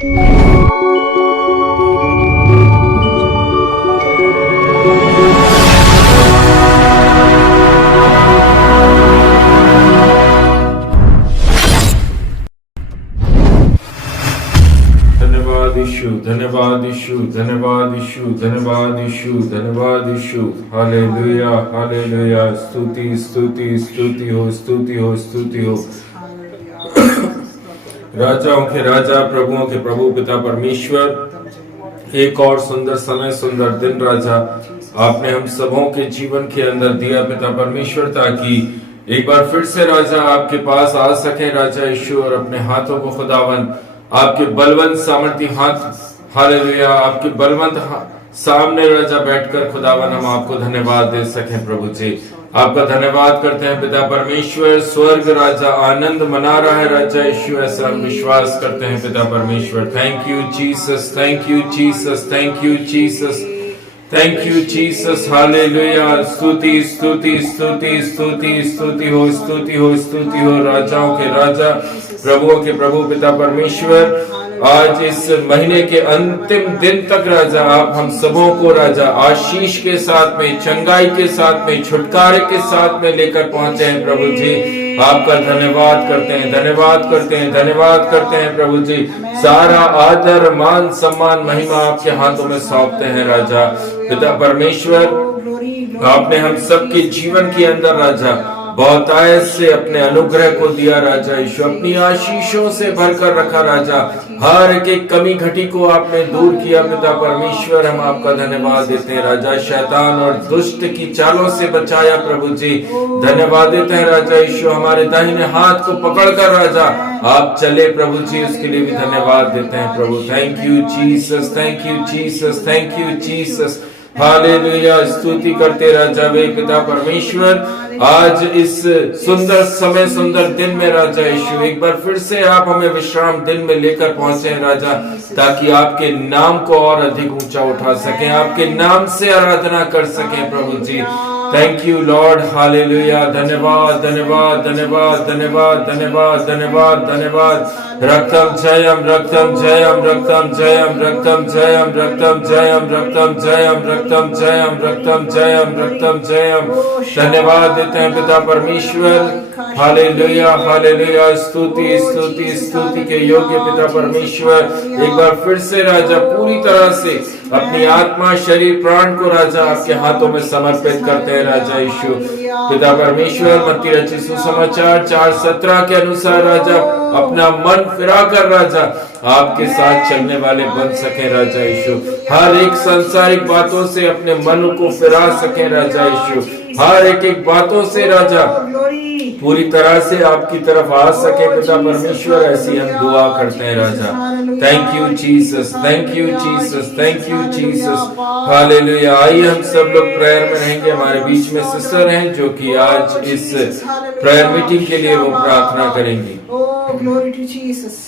धन्यवाद यीशु, धन्यवाद यीशु, धन्यवाद यीशु, धन्यवाद यीशु। Hallelujah, hallelujah. स्तुति स्तुति स्तुति हो, स्तुति हो, स्तुति हो। राजाओं के राजा, प्रभुओं के प्रभु, पिता परमेश्वर, एक और सुंदर समय, सुंदर दिन राजा आपने हम सबों के जीवन के अंदर दिया पिता परमेश्वर, ताकि एक बार फिर से राजा आपके पास आ सके राजा यीशु, और अपने हाथों को खुदावन आपके बलवंत सामर्थी हाथ, हालेलुया, आपके बलवंत सामने राजा बैठकर खुदावन हम आपको धन्यवाद दे सकें। प्रभु जी आपका धन्यवाद करते हैं पिता परमेश्वर। स्वर्ग राजा आनंद मना रहा है राजा यीशु, ऐसा हम विश्वास करते हैं पिता परमेश्वर। Thank you Jesus, thank you Jesus, thank you Jesus, thank you Jesus. हालेलुया। स्तुति स्तुति स्तुति स्तुति स्तुति हो, स्तुति हो, स्तुति हो। राजाओं के राजा, प्रभुओं के प्रभु, पिता परमेश्वर, आज इस महीने के अंतिम दिन तक राजा आप हम सबों को राजा आशीष के साथ में, चंगाई के साथ में, छुटकारे के साथ में लेकर पहुंचे हैं प्रभु जी। आपका धन्यवाद करते हैं, धन्यवाद करते हैं, धन्यवाद करते हैं प्रभु जी। सारा आदर, मान, सम्मान, महिमा आपके हाथों में सौंपते हैं राजा पिता परमेश्वर। आपने हम सबके जीवन के अंदर राजा बहुतायत से अपने अनुग्रह को दिया राजा यीशु, अपनी आशीषों से भरकर रखा राजा। हर एक कमी घटी को आपने दूर किया पिता परमेश्वर, हम आपका धन्यवाद देते हैं राजा। शैतान और दुष्ट की चालों से बचाया प्रभु जी, धन्यवाद देते हैं राजा यीशु। हमारे दाहिने हाथ को पकड़कर राजा आप चले प्रभु जी, उसके लिए भी धन्यवाद देते हैं प्रभु। Thank you Jesus, thank you Jesus, thank you Jesus. हालेलुया। स्तुति करते राजा वे पिता परमेश्वर, आज इस सुंदर समय, सुंदर दिन में राजा यीशु एक बार फिर से आप हमें विश्राम दिन में लेकर पहुंचे हैं राजा, ताकि आपके नाम को और अधिक ऊंचा उठा सकें, आपके नाम से आराधना कर सकें प्रभु जी। Thank you Lord. हालेलुया। धन्यवाद, धन्यवाद, धन्यवाद, धन्यवाद, धन्यवाद, धन्यवाद, धन्यवाद। रक्तम जयम, रक्तम जयम, रक्तम जयम, रक्तम जयम, रक्तम जयम, रक्तम जयम, रक्तम जयम, रक्तम जयम, रक्तम जयम। धन्यवाद देते हैं पिता परमेश्वर। Hallelujah, hallelujah. स्तुति स्तुति स्तुति के योग्य पिता परमेश्वर, एक बार फिर से राजा पूरी तरह से अपनी आत्मा, शरीर, प्राण को राजा आपके हाथों में समर्पित करते हैं राजा यीशु पिता परमेश्वर। मत्ती रचित सुसमाचार 4:17 के अनुसार राजा अपना मन फिरा कर राजा आपके साथ चलने वाले बन सके राजा यीशु। हर एक सांसारिक बातों से अपने मन को फिरा सके राजा यीशु, हर एक बातों से राजा पूरी तरह से आपकी तरफ आ सके पिता परमेश्वर, ऐसी हम दुआ करते हैं राजा। Thank you Jesus, thank you Jesus, thank you Jesus. हालेलुया। आइए हम सब लोग प्रेयर में रहेंगे। हमारे बीच में सिस्टर हैं जो कि आज इस प्रेयर मीटिंग के लिए वो प्रार्थना करेंगी। Glory to Jesus.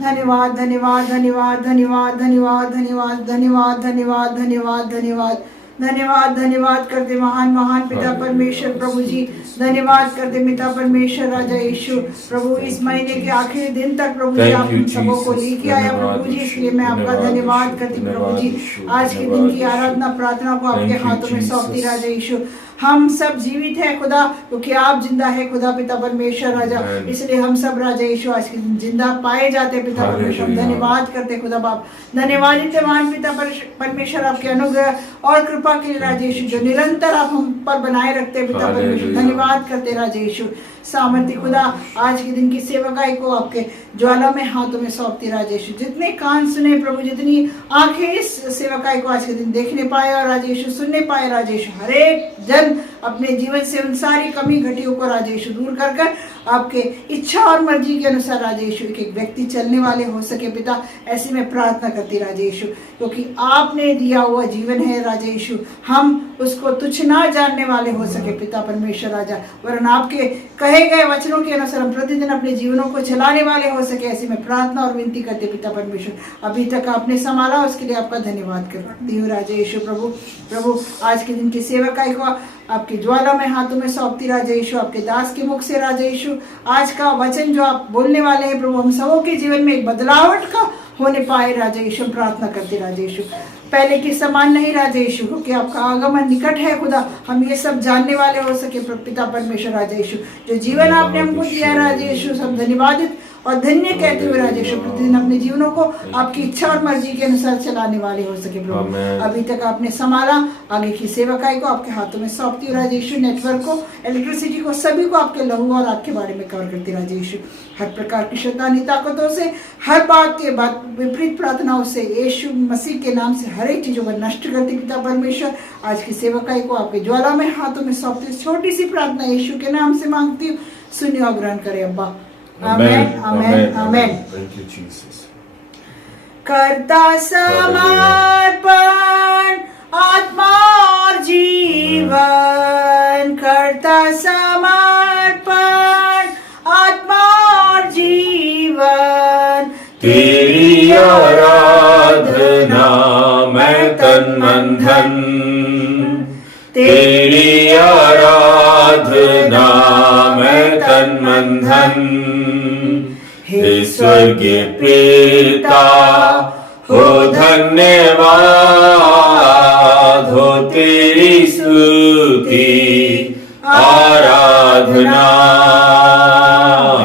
धन्यवाद, धन्यवाद, धन्यवाद, धन्यवाद, धन्यवाद, धन्यवाद, धन्यवाद, धन्यवाद, धन्यवाद, धन्यवाद, धन्यवाद, धन्यवाद करते महान महान पिता परमेश्वर प्रभु जी। धन्यवाद करते पिता परमेश्वर राजा यीशु प्रभु, इस महीने के आखिरी दिन तक प्रभु जी आप सबों को लेके आया प्रभु जी, इसलिए मैं आपका धन्यवाद करती प्रभु जी। आज के दिन की आराधना प्रार्थना को आपके हाथों में सौंपती राजा यीशु। हम सब जीवित है खुदा, क्योंकि आप जिंदा है खुदा पिता परमेश्वर राजा, इसलिए हम सब राजा यीशु आज के दिन जिंदा पाए जाते पिता परमेश्वर। धन्यवाद करते खुदा बाप, धन्यवाद महान पिता परमेश्वर आपके अनुग्रह और कृपा के लिए राजा यीशु, जो निरंतर आप हम पर बनाए रखते पिता परमेश्वर। धन्यवाद करते राजा यीशु। सामर्थ्य खुदा, आज के दिन की सेवकाई को आपके ज्वाला में हाथों में सौंपती राजा यीशु। जितने कान सुने प्रभु, जितनी आंखें इस सेवकाई को आज के दिन देखने पाए और राजा यीशु सुनने पाए राजा यीशु, हर एक जन अपने जीवन से उन सारी कमी घटियों को राजा यीशु दूर कर कर आपके इच्छा और मर्जी के अनुसार राजा यीशु एक व्यक्ति चलने वाले हो सके पिता, ऐसी मैं प्रार्थना करती राजा यीशु, क्योंकि आपने दिया हुआ जीवन है राजा यीशु, हम उसको तुच्छ ना जानने वाले हो सके पिता परमेश्वर राजा, वरन आपके कहे गए वचनों के अनुसार हम प्रतिदिन अपने जीवनों को चलाने वाले हो सके, ऐसी मैं प्रार्थना और विनती करते पिता परमेश्वर। अभी तक आपने संभाला, उसके लिए आपका धन्यवाद करती हूँ राजा यीशु। प्रभु आज के दिन की सेवकाई को आपकी ज्वाला में हाथों में सौंपती राजा यीशु, आपके दास के मुख से राजा यीशु आज का वचन जो आप बोलने वाले हैं प्रभु, हम सबों के जीवन में एक बदलावट का होने पाए राजा यीशु, प्रार्थना करते राजा यीशु। पहले के समान नहीं राजा यीशु, क्योंकि आपका आगमन निकट है खुदा, हम ये सब जानने वाले हो सके पिता परमेश्वर राजा यीशु। जो जीवन आपने हमको दिया राजा यीशु, सब धन्यवादित और धन्य कहते हुए राजा यीशु प्रतिदिन अपने जीवनों को आपकी इच्छा और मर्जी के अनुसार चलाने वाले हो सके प्रभु। अभी तक आपने संभाला, आगे की सेवकाई को आपके हाथों में सौंपती हूँ राजा यीशु। नेटवर्क को, इलेक्ट्रिसिटी को, सभी को आपके लहू और आपके बारे में कवर करते राजा यीशु। हर प्रकार की शैतानी ताकतों से, हर बात के बाद विपरीत प्रार्थनाओं से यीशु मसीह के नाम से हर एक चीजों को नष्ट करते पिता परमेश्वर। आज की सेवकाई को आपके ज्वाला में हाथों में सौंपती हूँ। छोटी सी प्रार्थना यीशु के नाम से मांगती हूँ, सुनिए और ग्रहण करें अब्बा। आमेन आमेन आमेन। Thank you Jesus. करता समर्पण आत्मा और जीवन, करता समर्पण आत्मा और जीवन, तेरी आराधना मैं तन मन धन, तेरी आराधना मैं तन मन धन। हे स्वर्गीय पिता हो धन्यवाद, हो तेरी स्तुति आराधना।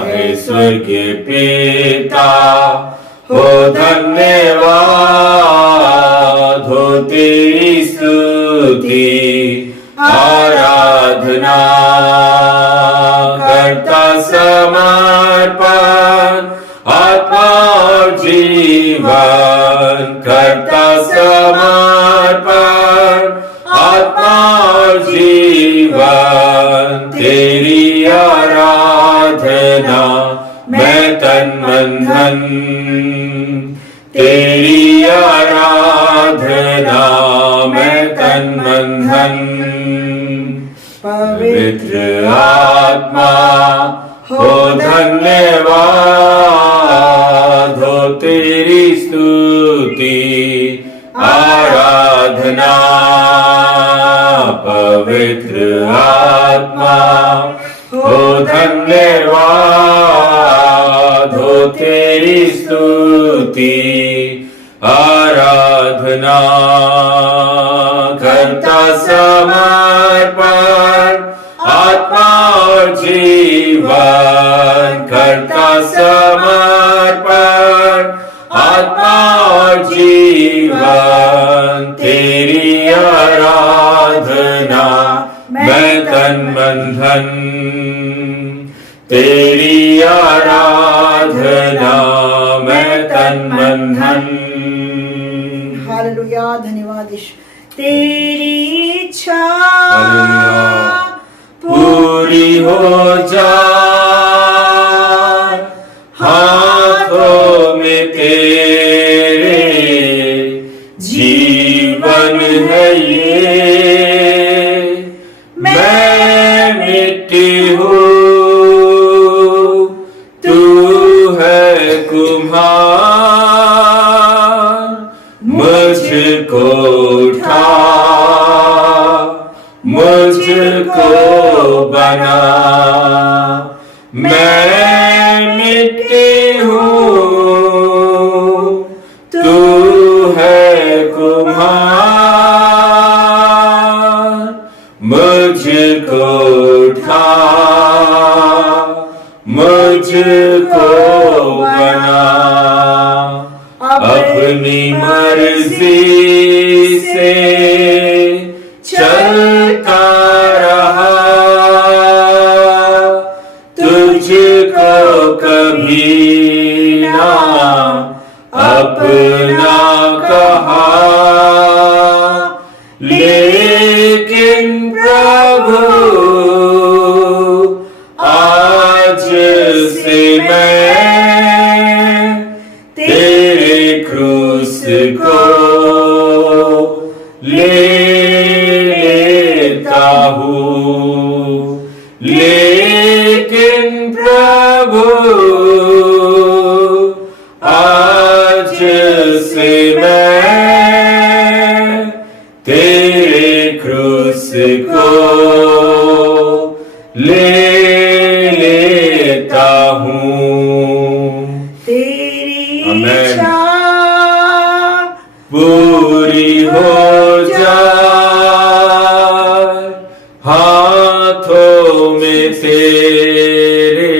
हे स्वर्गीय पिता हो धन्यवाद, हो तेरी स्तुति आराधना। करता समर्पण आत्मा और जीवन, करता समर्पण आत्मा और जीवन, तेरी आराधना मैं तन मन धन, तेरी आराधना मैं तन मन धन। पवित्र आत्मा हो धन्यवाद, हो तेरी स्तुति आराधना। पवित्र आत्मा हो धन्यवाद, हो तेरी स्तुति आराधना। करता समर्पण आत्मा और जीवन, करता समर्पण आत्मा और जीवन, तेरी आराधना मैं तन मन धन, तेरी आराधना मैं तन मन धन। हालेलुया, धन्यवाद यीशु। तेरी इच्छा पूरी हो जाए, हाथों में तेरे जीवन है ये। मैं मिट्टी हूँ, तू है कुम्हार, मुझको उठा, मुझको बना। मैं मिट्टी हूँ, तू है कुम्हार, मुझको उठा, मुझको बना। अपनी मर्जी से चलता रहा, तुझको कभी ना अपना कहा। लेकिन प्रभु आज से मैं तेरे क्रूस को लेता हूँ। लेकिन प्रभु आज से मैं तेरे क्रूस को लेता हूँ। तेरी आमेन। इच्छा पूरी हो जाए। हाथों में तेरे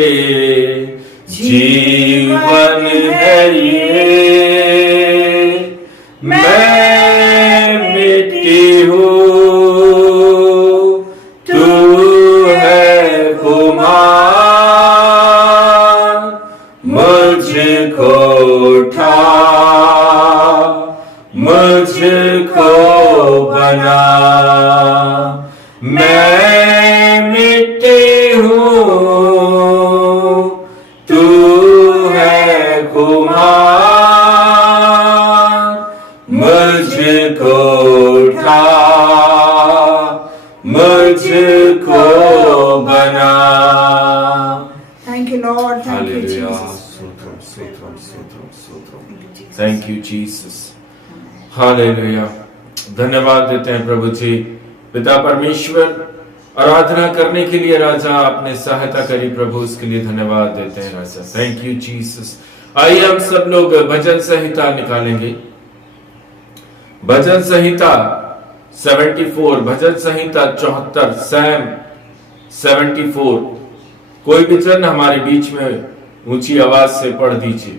जीवन है ये, मैं मिट्टी हूँ, तू है कुम्हार, मुझको उठा, मुझको बना। मैं मिट्टी हूँ, तू है कुम्हार, मुझको उठा, मुझको बना। Thank you, Lord. Thank you, Hallelujah. Jesus. Thank you, Jesus. Hallelujah. धन्यवाद देते हैं प्रभु जी। पिता परमेश्वर, आराधना करने के लिए राजा आपने सहायता करी प्रभु, उसके लिए धन्यवाद देते हैं राजा। Thank you Jesus. आइए हम सब लोग भजन संहिता निकालेंगे। भजन संहिता 74, भजन संहिता 74, सैम 74। कोई भी जन हमारे बीच में ऊंची आवाज से पढ़ दीजिए।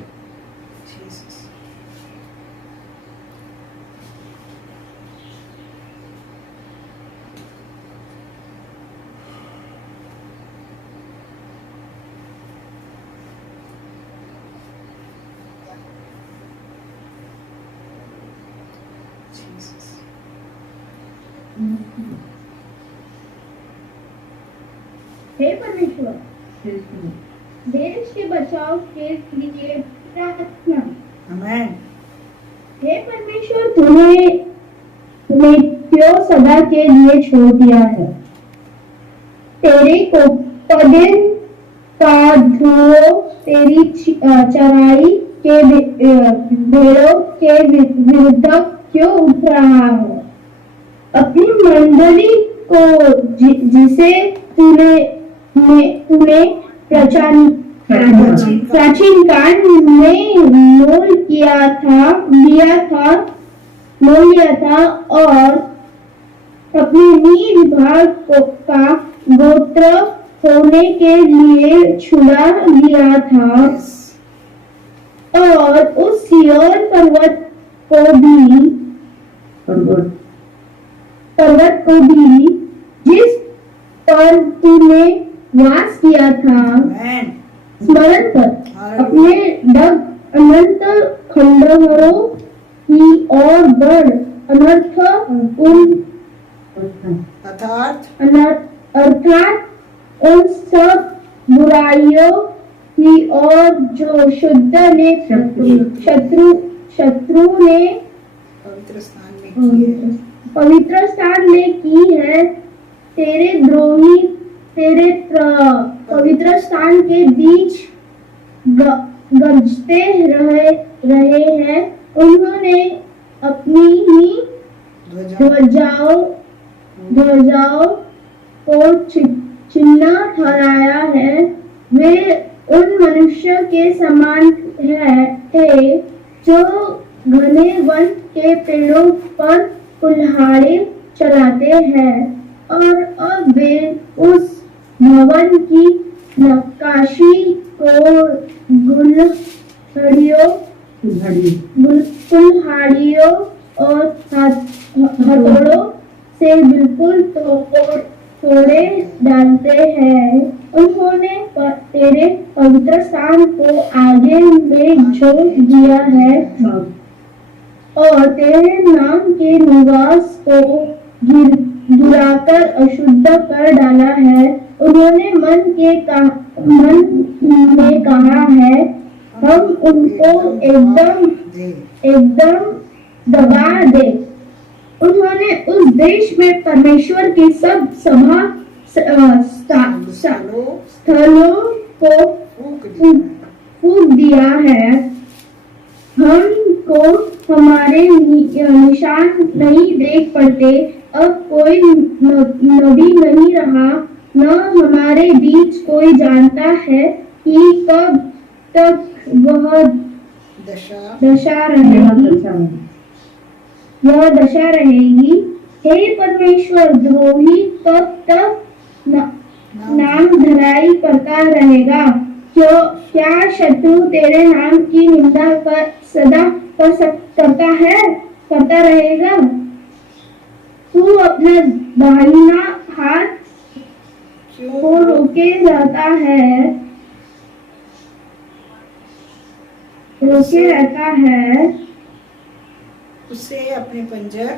हे परमेश्वर, देश के बचाव के लिए प्रार्थना। Amen. हे परमेश्वर, तुम्हें क्यों सदा के लिए छोड़ दिया है? तेरे को पदिन का धुओं तेरी चराई के भेड़ों के विरुद्ध क्यों उठ रहा है? अपनी मंडली को जिसे तूने प्राचीन काल में मोल लिया था और अपने नील भाग का गोत्र होने के लिए छुड़ा लिया था, और उस सिय्योन पर्वत को भी जिस पर तूने वास किया था स्मरण कर। अपने डग अनंत खंडहरों की ओर बढ़, अर्थात उन सब बुराइयों की ओर जो शत्रु ने पवित्र स्थान में की है। तेरे द्रोही तेरे पवित्र स्थान के बीच गरजते रहे हैं। उन्होंने अपनी ही ध्वजाओं को चिन्ह ठहराया है। वे उन मनुष्य के समान थे जो घने वन के पेड़ों पर कुल्हाड़ी चलाते हैं, और अब वे उस भवन की नक्काशी को कुल्हाड़ियों और हथौड़ों से बिल्कुल तोड़े डालते हैं। उन्होंने तेरे पवित्र स्थान को आगे में छोड़ दिया है और तेरे नाम के निवास को गिराकर अशुद्ध कर डाला है। उन्होंने मन में कहा है, हम उनको एकदम दबा दे। उन्होंने उस देश में परमेश्वर की सब सभा स्थलों को फूंक दिया है। हमको हमारे निशान नहीं देख पड़ते। अब कोई नबी नहीं रहा, न हमारे बीच कोई जानता है कि कब तक वह दशा रहेगी। यह दशा रहेगी। हे परमेश्वर, द्रोही कब तक नाम धराई करता रहेगा? क्या शत्रु तेरे नाम की निंदा सदा करता रहेगा? तू अपना दाहिना हाथ को रोके रहता है, उसे अपने पंजर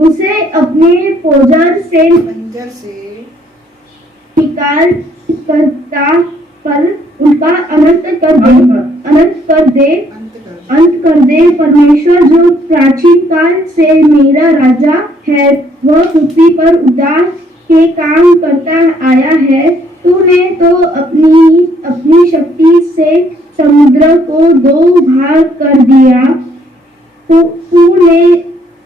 उसे अपने पंजर से निकाल कर उनका अंत कर दे। परमेश्वर जो प्राचीन काल से मेरा राजा है, वह पृथ्वी पर उद्धार के काम करता आया है। तूने तो अपनी शक्ति से समुद्र को 2 भाग कर दिया। तूने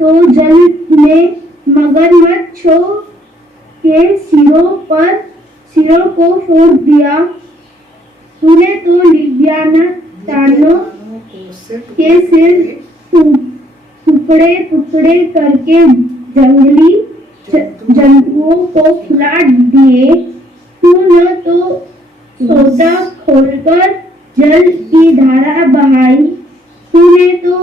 तो जल में मगरमच्छों के सिरों को फोड़ दिया। तूने तो लिव्यातानों के सिर टुकड़े करके जंगली जंतुओं को खिला दिए। तूने तो सोता खोलकर जल की धारा बहाई। तूने तो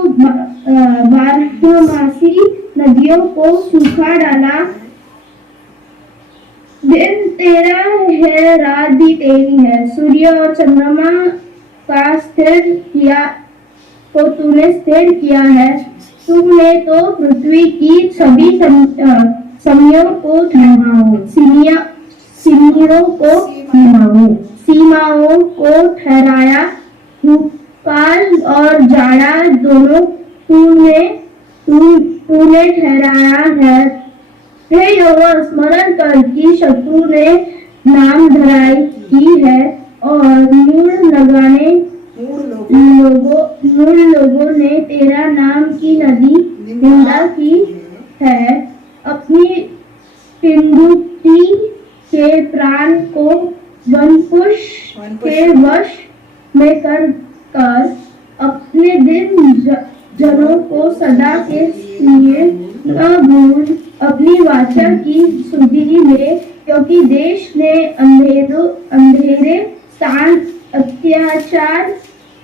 बारहमासी नदियों को सूखा डाला। दिन तेरा है, रात भी तेरी है। सूर्य और चंद्रमा को तूने स्थिर किया है। तूने तो पृथ्वी की सभी सीमाओं को ठहराया। काल और जाड़ा दोनों तूने ठहराया है। हे यहोवा, स्मरण कर कि शत्रु ने नाम धराई की है और मूढ़ लोगों ने तेरा नाम की निंदा की है। अपनी पिंडुकी के प्राण को वनपुष के वश में कर अपने दिन जनों को सदा के लिए न भूल। अपनी वाचा की सुधि ले, क्योंकि देश ने अंधेरे स्थान अत्याचार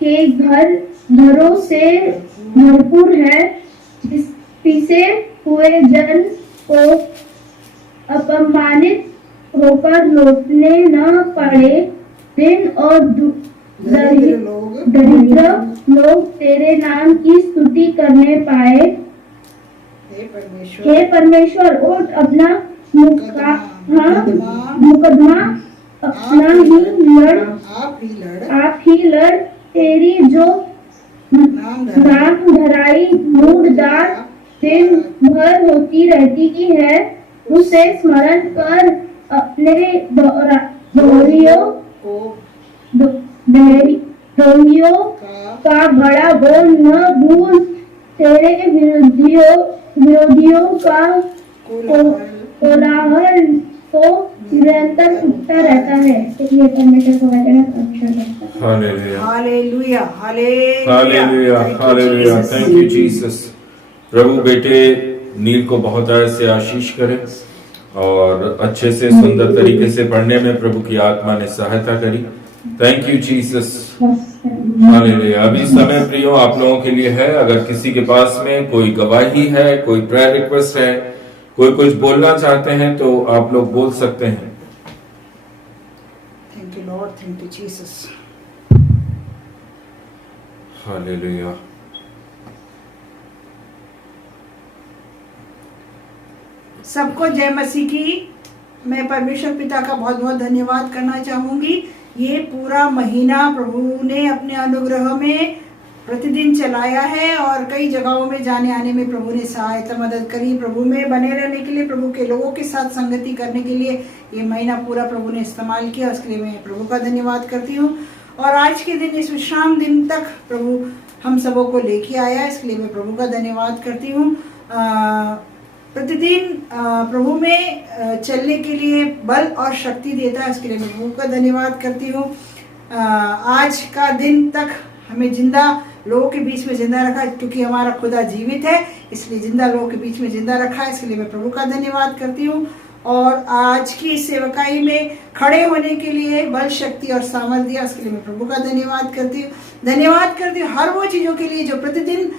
के घरों से भरपूर है। पिसे हुए जन को अपमानित होकर लौटने न पड़े। दिन और दरिद्र लोग तेरे नाम की स्तुति करने पाए। हे परमेश्वर, उठ अपना मुकदमा अपना आप ही लड़। तेरी जो नाम धराई मूढ़दार दिन भर होती रहती की है, उसे स्मरण कर। अपने द्रोहियों का बड़ा बोल न भूल। तेरे विरोधियों का कोलाहल तो निरंतर उठता रहता है। इसलिए परमेश्वर को वचन अच्छा लगता है। हालेलुया, हालेलुया, हालेलुया, हालेलुया। Thank you Jesus. प्रभु बेटे नील को बहुत ऐसे आशीष करे और अच्छे से सुंदर तरीके से पढ़ने में प्रभु की आत्मा ने सहायता करी। Thank you Jesus. हालेलुया। अभी समय प्रियो आप लोगों के लिए है। अगर किसी के पास में कोई गवाही है, कोई प्रेयर रिक्वेस्ट है, कोई कुछ बोलना चाहते हैं तो आप लोग बोल सकते हैं। Thank you Lord, thank you Jesus. Hallelujah. सबको जय मसीह की। मैं परमेश्वर पिता का बहुत बहुत धन्यवाद करना चाहूंगी। ये पूरा महीना प्रभु ने अपने अनुग्रह में प्रतिदिन चलाया है और कई जगहों में जाने आने में प्रभु ने सहायता मदद करी। प्रभु में बने रहने के लिए, प्रभु के लोगों के साथ संगति करने के लिए ये महीना पूरा प्रभु ने इस्तेमाल किया। उसके लिए मैं प्रभु का धन्यवाद करती हूँ। और आज के दिन, इस विश्राम दिन तक प्रभु हम सबों को लेके आया, इसके लिए मैं प्रभु का धन्यवाद करती हूँ। प्रतिदिन प्रभु में चलने के लिए बल और शक्ति देता है, इसके लिए मैं प्रभु का धन्यवाद करती हूँ। आज का दिन तक हमें जिंदा लोगों के बीच में जिंदा रखा, क्योंकि हमारा खुदा जीवित है इसलिए जिंदा लोगों के बीच में जिंदा रखा है। इसके लिए मैं प्रभु का धन्यवाद करती हूँ। और आज की सेवकाई में खड़े होने के लिए बल, शक्ति और सामर्थ्य दिया, उसके लिए मैं प्रभु का धन्यवाद करती हूँ। हर वो चीज़ों के लिए जो प्रतिदिन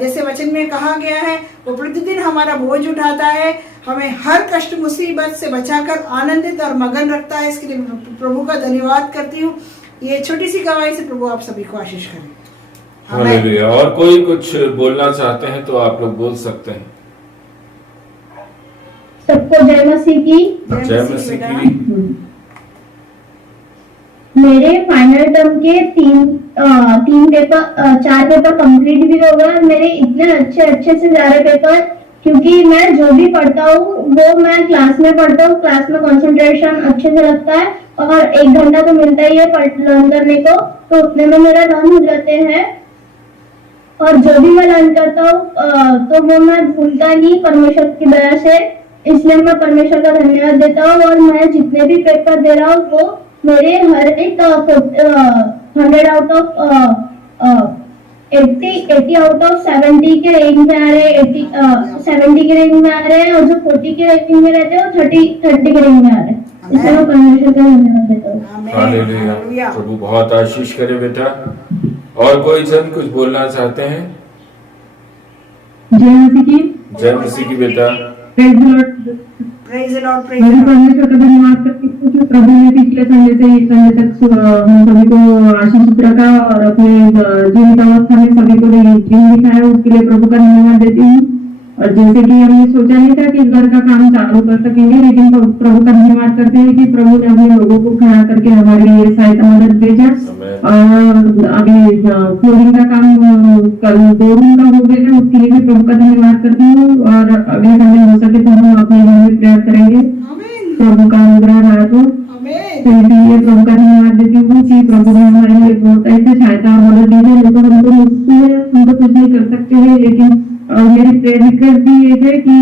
जैसे वचन में कहा गया है, वो प्रतिदिन हमारा बोझ उठाता है, हमें हर कष्ट मुसीबत से बचाकर आनंदित और मगन रखता है। इसके लिए मैं प्रभु का धन्यवाद करती हूँ। ये छोटी सी गवाही से प्रभु आप सभी को आशीष करें। हालेलुया। और कोई कुछ बोलना चाहते हैं तो आप लोग बोल सकते हैं। सबको जय मसीह की। जय मसीह की। मेरे फाइनल टर्म के चार पेपर कंप्लीट भी हो गए। मेरे इतने अच्छे से जा रहे पेपर, क्योंकि मैं जो भी पढ़ता हूँ वो मैं क्लास में पढ़ता हूँ। क्लास में कंसंट्रेशन अच्छे से लगता है और 1 घंटा तो मिलता ही है लर्न करने को, तो उतने में मेरा लर्न हो जाते हैं। और जो भी मैं लर्न करता हूँ तो वो मैं भूलता नहीं परमेश्वर की दया से, इसलिए मैं परमेश्वर का धन्यवाद देता हूँ। और मैं जितने भी पेपर दे रहा हूँ वो मेरे हर एक 100 आउट ऑफ 80 आउट ऑफ 70 के रेंज में आ रहे हैं, 70 के रेंज में आ रहे हैं, और जो 40 के रेंज में रहते हैं वो 30 के रेंज में आ रहे हैं। इसलिए मैं परमेश्वर का धन्यवाद देता हूँ। हालेलुया। प्रभु बहुत आशीष करे बेटा। और कोई जन कुछ बोलना चाहते हैं? जय मसीह की। जय मसीह की बेटा। Praise the Lord. Praise the Lord. मैं परमेश्वर का धन्यवाद करती हूँ कि प्रभु ने पिछले संडे से इस संडे तक हम सभी को आशीषित रखा और अपने जीवित अवस्था में सभी को जीवन दिखाया, उसके लिए प्रभु का धन्यवाद देती हूँ। और जैसे कि हमने सोचा नहीं था कि इस घर का काम चालू कर सकेंगे, लेकिन प्रभु का धन्यवाद करते हैं कि प्रभु ने अपने लोगों को खड़ा करके हमारे लिए सहायता मदद भेजा। और अभी फ्लोरिंग का काम कल 2 दिन का हो गया है, उसके लिए भी प्रभु का धन्यवाद करती हूँ। और अगले समय हो सके तो हम अपने घर में प्रेयर करेंगे, प्रभु का अनुग्रह रहा तो इसलिए प्रभु का धन्यवाद देती हूँ कि प्रभु ने हमारे लिए बहुत ऐसे सहायता और मदद दी है। लोग हमको मुश्किल है, हम तो कुछ नहीं कर सकते हैं, लेकिन मेरी प्रेयर रिक्वेस्ट भी ये है कि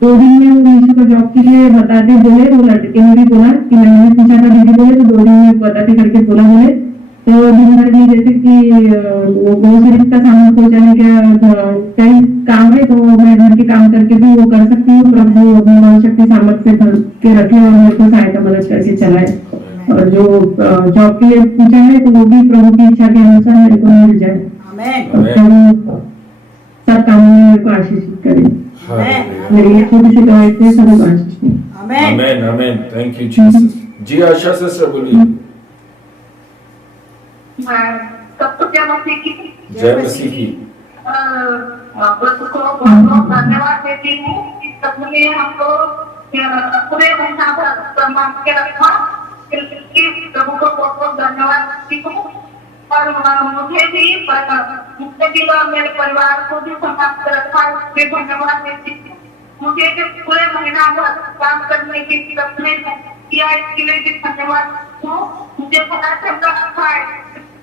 2 दिन में वो मीशो का जॉब के लिए बताते बोले, वो लड़के ने भी बोला कि मैंने पूछा था दीदी बोले तो 2 दिन में बताते करके बोला बोले। तो दिन भर में जैसे कि वो ग्रोसरीज का सामान पहुंचाने का कई काम है, तो मैं घर के काम करके भी वो कर सकती हूँ। प्रभु अपनी शक्ति सामर्थ्य से भर के रखे और मेरे को सहायता मदद करके चलाए। और जो जॉब के लिए पूछा है तो वो भी प्रभु की इच्छा के अनुसार मेरे को मिल जाए। सब काम में मेरे को आशीषित करे। मेरी ये छोटी सी दवाई से सबको आशीष दे। आमेन आमेन। Thank you Jesus. जी आशा सिस्टर बोलिए। सबको जय मसीह की। जय मसीह की। प्रभु को बहुत धन्यवाद देती हूँ कि प्रभु ने हमको पूरे महीना भर सम्मान के रखा। प्रभु को बहुत धन्यवाद देती हूँ। और मुझे भी और मेरे परिवार को भी सम्मान कर रखा, उसके धन्यवाद देती हूँ। मुझे भी पूरे महीना भर काम करने की सपने किया, इसके लिए भी धन्यवाद हूँ। मुझे पता चलता रखा है,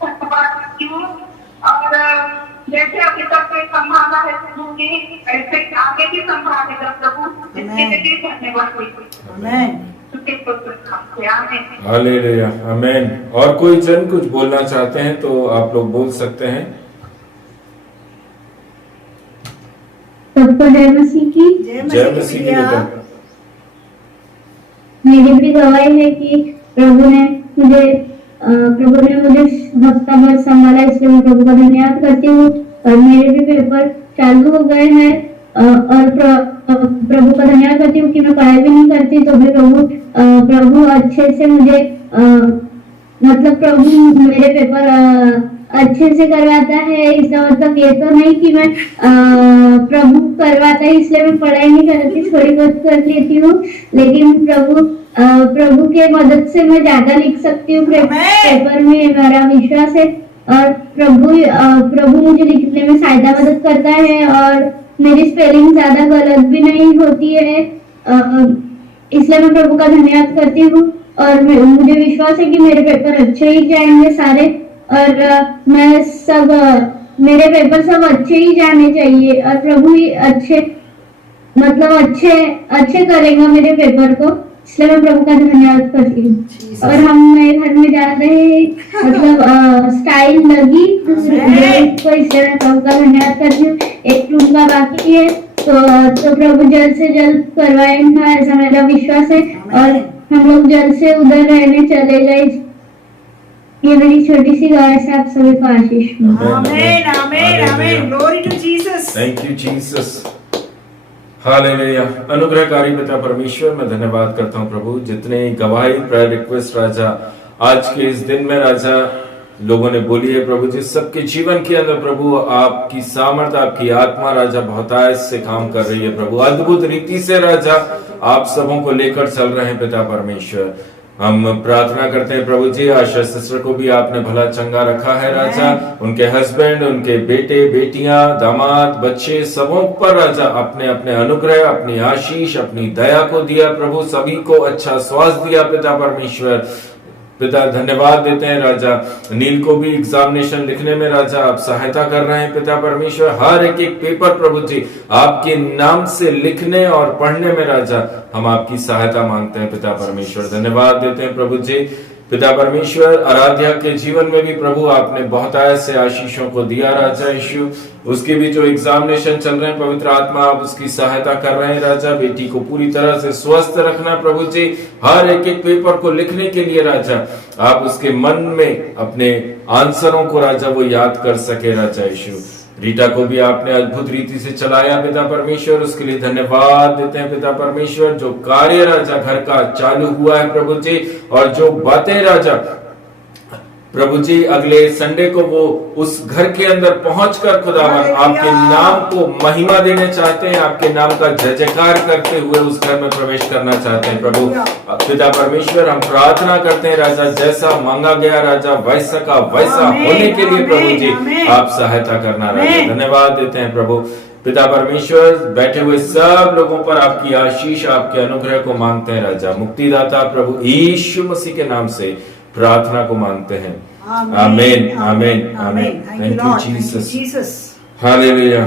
धन्यवाद हूँ। और जैसे अभी तक संभाला है प्रभु ने, ऐसे आगे भी संभालेगा प्रभु, इसके लिए भी धन्यवाद देती हूँ। Hallelujah amen. और कोई जन कुछ बोलना चाहते हैं तो आप लोग बोल सकते हैं। सबको जय मसीह की। जय मसीह की बेटा। मेरी भी गवाही है कि प्रभु ने मुझे हफ्ता भर संभाला, इसलिए मैं प्रभु का धन्यवाद करती हूँ। और मेरे भी पेपर चालू हो गए हैं और प्रभु का धन्यवाद करती हूँ कि मैं पढ़ाई भी नहीं करती तो भी प्रभु अच्छे से मुझे मतलब प्रभु मेरे पेपर अच्छे से करवाता है। इसका मतलब ये तो नहीं कि मैं प्रभु करवाता है इसलिए मैं पढ़ाई नहीं करती, थोड़ी बहुत कर लेती हूँ, लेकिन प्रभु के मदद से मैं ज्यादा लिख सकती हूँ पेपर में, मेरा विश्वास है। और प्रभु मुझे लिखने में सहायता मदद करता है और मेरी स्पेलिंग ज्यादा गलत भी नहीं होती है, इसलिए मैं प्रभु का धन्यवाद करती हूँ। और मुझे विश्वास है कि मेरे पेपर अच्छे ही जाएंगे सारे, और मेरे पेपर सब अच्छे ही जाने चाहिए और प्रभु ही अच्छे करेगा मेरे पेपर को। इसलिए मैं प्रभु का धन्यवाद करती हूँ। और हम नए घर में जा रहे हैं, मतलब स्टाइल लगी को, इसलिए मैं प्रभु का धन्यवाद करती हूँ। एक रूम का बाकी है, तो प्रभु जल्द से जल्द करवाएंगे, ऐसा मेरा विश्वास है। और हम लोग जल्द से उधर रहने चले गए। ये मेरी छोटी सी दुआ है, आप सभी को आशीष हो। आमेन आमेन आमेन, glory to Jesus. Thank you Jesus, हालेलुया। अनुग्रहकारी पिता परमेश्वर, मैं धन्यवाद करता हूँ प्रभु, जितने गवाही प्रायर रिक्वेस्ट राजा आज के इस दिन में राजा लोगों ने बोली है प्रभु जी, सबके जीवन के अंदर प्रभु आपकी सामर्थ्य, आपकी आत्मा राजा बहुतायत से काम कर रही है प्रभु, अद्भुत रीति से राजा आप सबों को लेकर चल रहे हैं पिता परमेश्वर। हम प्रार्थना करते हैं प्रभु जी, आशा सिस्टर को भी आपने भला चंगा रखा है राजा, उनके हस्बैंड, उनके बेटे बेटियां, दामाद, बच्चे, सबों पर राजा अपने अपने अनुग्रह, अपनी आशीष, अपनी दया को दिया प्रभु, सभी को अच्छा स्वास्थ्य दिया पिता परमेश्वर। पिता धन्यवाद देते हैं राजा, नील को भी एग्जामिनेशन लिखने में राजा आप सहायता कर रहे हैं पिता परमेश्वर। हर एक एक पेपर प्रभु जी आपके नाम से लिखने और पढ़ने में राजा हम आपकी सहायता मांगते हैं पिता परमेश्वर। धन्यवाद देते हैं प्रभु जी पिता परमेश्वर। आराध्या के जीवन में भी प्रभु आपने बहुतायत से आशीषों को दिया राजा यीशु, उसके भी जो एग्जामिनेशन चल रहे हैं पवित्र आत्मा आप उसकी सहायता कर रहे हैं राजा, बेटी को पूरी तरह से स्वस्थ रखना प्रभु जी, हर एक एक पेपर को लिखने के लिए राजा आप उसके मन में अपने आंसरों को राजा वो याद कर सके राजा यीशु। रीटा को भी आपने अद्भुत रीति से चलाया पिता परमेश्वर, उसके लिए धन्यवाद देते हैं पिता परमेश्वर। जो कार्य राजा घर का चालू हुआ है प्रभु जी, और जो बातें राजा प्रभु जी अगले संडे को वो उस घर के अंदर पहुंचकर खुदावन आपके नाम को महिमा देने चाहते हैं, आपके नाम का जय जयकार करते हुए उस घर में प्रवेश करना चाहते हैं प्रभु पिता परमेश्वर। हम प्रार्थना करते हैं राजा, जैसा मांगा गया राजा वैसा का वैसा होने के लिए प्रभु जी आप सहायता करना राजा। धन्यवाद देते हैं प्रभु पिता परमेश्वर। बैठे हुए सब लोगों पर आपकी आशीष, आपके अनुग्रह को मांगते हैं राजा, मुक्तिदाता प्रभु यीशु मसीह के नाम से प्रार्थना को मांगते हैं। आमेन आमेन आमेन। थैंक यू जीसस, हालेलुया,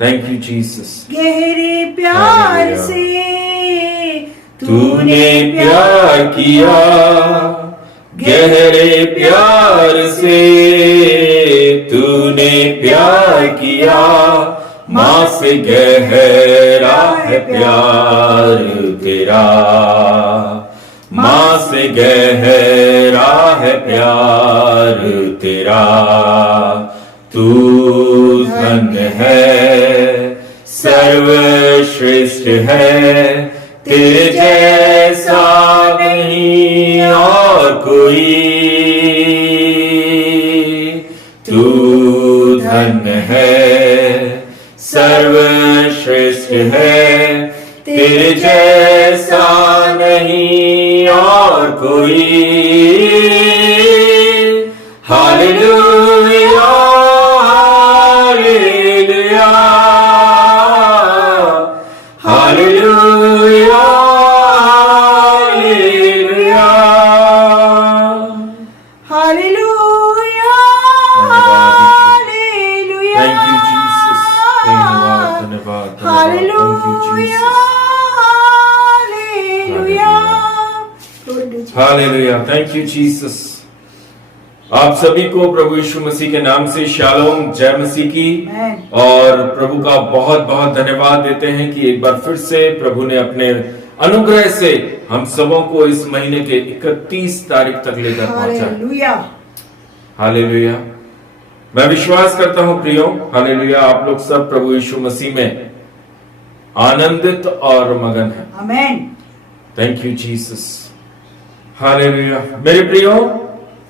थैंक यू जीसस। गहरे प्यार से तूने प्यार किया, गहरे प्यार से तूने प्यार किया, माँ से गहरा है प्यार तेरा, माँ से गहरा है प्यार तेरा, तू धन्य है सर्वश्रेष्ठ है, तेरे जैसा नहीं और कोई, तू धन्य है सर्वश्रेष्ठ है, तेरे जैसा नहीं और कोई। हालेलुया हालेलुया हालेलुया हालेलुया हालेलुया हालेलुया। थैंक यू जीसस, धन्यवाद धन्यवाद हालेलुया हालेलुया। Thank you Jesus. आप सभी को प्रभु यीशु मसीह के नाम से शालोम, जय मसीह की, और प्रभु का बहुत बहुत धन्यवाद देते हैं कि एक बार फिर से प्रभु ने अपने अनुग्रह से हम सबों को इस महीने के 31 तारीख तक लेकर पहुंचा। Hallelujah hallelujah. मैं विश्वास करता हूं प्रियो, हालेलुया, आप लोग सब प्रभु यीशु मसीह में आनंदित और मगन है। आमेन। थैंक यू जीसस, हालेलुया। मेरे प्रियो,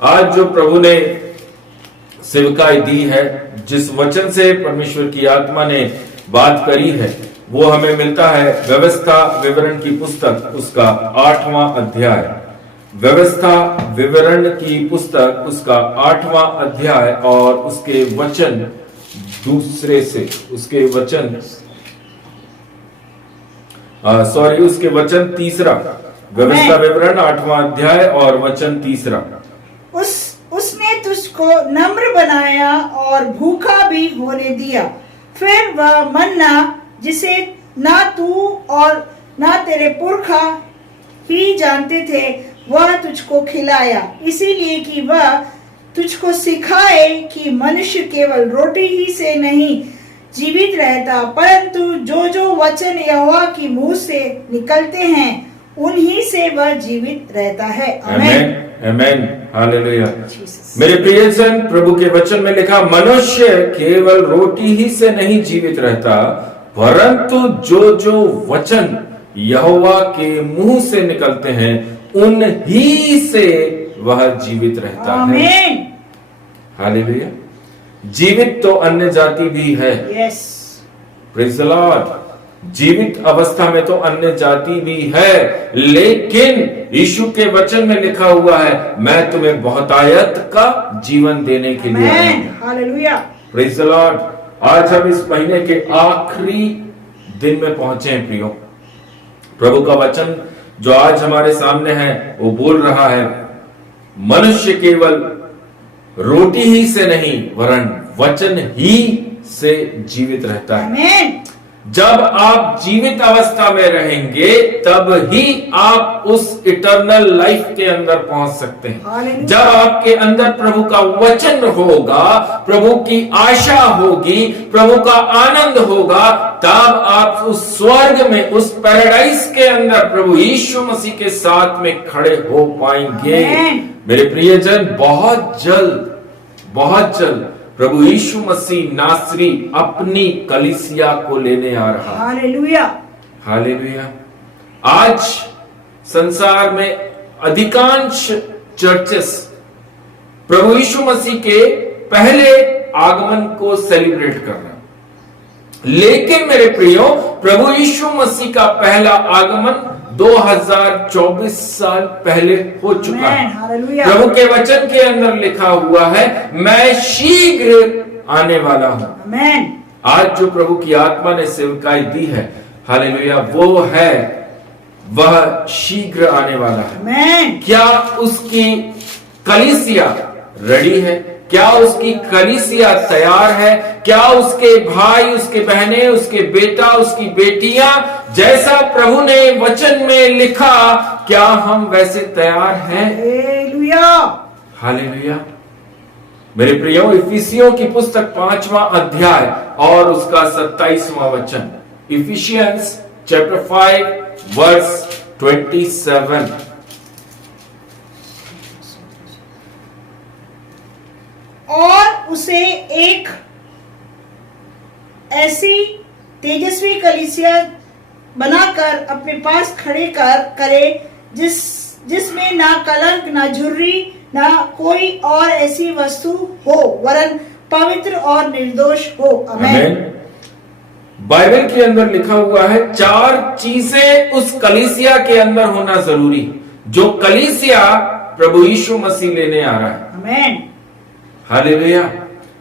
आज जो प्रभु ने सेवकाई दी है, जिस वचन से परमेश्वर की आत्मा ने बात करी है, वो हमें मिलता है व्यवस्था विवरण की पुस्तक, उसका 8वां अध्याय। व्यवस्था विवरण की पुस्तक, उसका 8वां अध्याय और उसके वचन दूसरे से, उसके वचन उसके वचन तीसरा। व्यवस्था विवरण 8वां अध्याय और वचन तीसरा। उसने तुझको नम्र बनाया और भूखा भी होने दिया, फिर वह मन्ना जिसे ना तू और ना तेरे पुरखा ही जानते थे, वह तुझको खिलाया, इसीलिए कि वह तुझको सिखाए कि मनुष्य केवल रोटी ही से नहीं जीवित रहता, परंतु जो जो वचन यहोवा की मुंह से निकलते हैं उन्हीं से वह जीवित रहता है। आमेन, आमेन, हालेलुया। जीसस। मेरे प्रियजन, प्रभु के वचन में लिखा, मनुष्य केवल रोटी ही से नहीं जीवित रहता, परंतु जो जो वचन यहोवा के मुंह से निकलते हैं उन्हीं से वह जीवित रहता है। आमेन। हालेलुया। जीवित तो अन्य जाति भी है। यस। Praise the Lord. जीवित अवस्था में तो अन्य जाति भी है, लेकिन यीशु के वचन में लिखा हुआ है, मैं तुम्हें बहुतायत का जीवन देने के लिए आया हूं। हालेलुया। Praise the Lord. आज हम इस महीने के आखिरी दिन में पहुंचे हैं प्रियो। प्रभु का वचन जो आज हमारे सामने है वो बोल रहा है, मनुष्य केवल रोटी ही से नहीं वरन वचन ही से जीवित रहता है। आमेन। जब आप जीवित अवस्था में रहेंगे तब ही आप उस इटर्नल लाइफ के अंदर पहुंच सकते हैं। हालेलुया। जब आपके अंदर प्रभु का वचन होगा, प्रभु की आशा होगी, प्रभु का आनंद होगा, तब आप उस स्वर्ग में, उस पैराडाइज के अंदर प्रभु यीशु मसीह के साथ में खड़े हो पाएंगे। आमेन। मेरे प्रियजन, बहुत जल्द प्रभु यीशु मसीह नासरी अपनी कलीसिया को लेने आ रहा है। हालेलुया। हालेलुया। आज संसार में अधिकांश चर्चेस प्रभु यीशु मसीह के पहले आगमन को सेलिब्रेट कर रहे हैं, लेकिन मेरे प्रियो, प्रभु यीशु मसीह का पहला आगमन 2024 साल पहले हो चुका है। हालेलुया। प्रभु के वचन के अंदर लिखा हुआ है, मैं शीघ्र आने वाला हूं। आमेन। आज जो प्रभु की आत्मा ने सेवकाई दी है, हालेलुया, वो है वह शीघ्र आने वाला है। आमेन। क्या उसकी कलीसिया रेडी है? क्या उसकी कलीसिया तैयार है? क्या उसके भाई, उसके बहनें, उसके बेटा, उसकी बेटियां, जैसा प्रभु ने वचन में लिखा, क्या हम वैसे तैयार हैं? हालेलुया। हालेलुया। मेरे प्रियो, इफिसियों की पुस्तक 5वां अध्याय और उसका 27वां वचन, इफिशियंस चैप्टर 5 वर्स 27। और उसे एक ऐसी तेजस्वी कलीसिया बनाकर अपने पास खड़े करे जिसमें ना कलंक, ना झुर्री, ना कोई और ऐसी वस्तु हो, वरन पवित्र और निर्दोष हो। आमेन। बाइबल के अंदर लिखा हुआ है 4 चीजें उस कलीसिया के अंदर होना जरूरी, जो कलीसिया प्रभु यीशु मसीह लेने आ रहा है। आमेन। हालेलुया।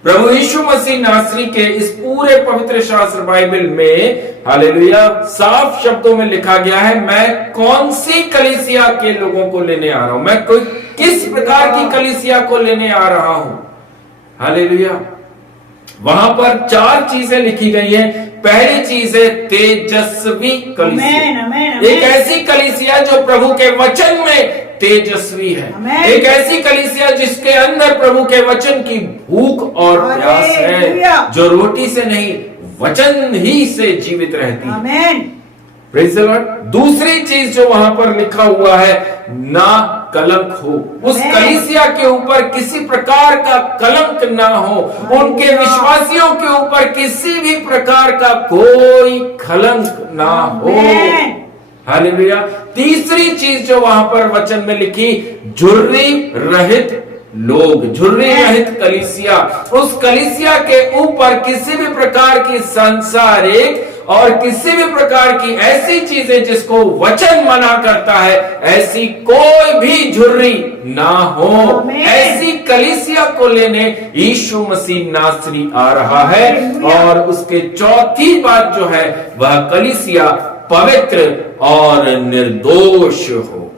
प्रभु यीशु मसीह नासरी के इस पूरे पवित्र शास्त्र बाइबल में, हालेलुया, साफ शब्दों में लिखा गया है, मैं कौन सी कलीसिया के लोगों को लेने आ रहा हूं, मैं कोई किस प्रकार की कलीसिया को लेने आ रहा हूं। हालेलुया। वहां पर 4 चीजें लिखी गई हैं। पहली चीज है तेजस्वी कलीसिया। एक ऐसी कलीसिया जो प्रभु के वचन में तेजस्वी है। एक ऐसी कलीसिया जिसके अंदर प्रभु के वचन की भूख और प्यास है, जो रोटी से नहीं वचन ही से जीवित रहती है। आमेन। Praise the Lord. दूसरी चीज जो वहां पर लिखा हुआ है, ना कलंक हो। उस कलीसिया के ऊपर किसी प्रकार का कलंक ना हो, उनके विश्वासियों के ऊपर किसी भी प्रकार का कोई कलंक ना हो। हालेलुया। तीसरी चीज जो वहां पर वचन में लिखी, झुर्री रहित लोग, झुर्री रहित कलीसिया। उस कलीसिया के ऊपर किसी भी प्रकार की सांसारिक और किसी भी प्रकार की ऐसी चीजें जिसको वचन मना करता है, ऐसी कोई भी झुर्री ना हो। ऐसी कलीसिया को लेने यीशु मसीह नासरी आ रहा है। और उसके चौथी बात जो है, वह कलीसिया पवित्र और निर्दोष हो।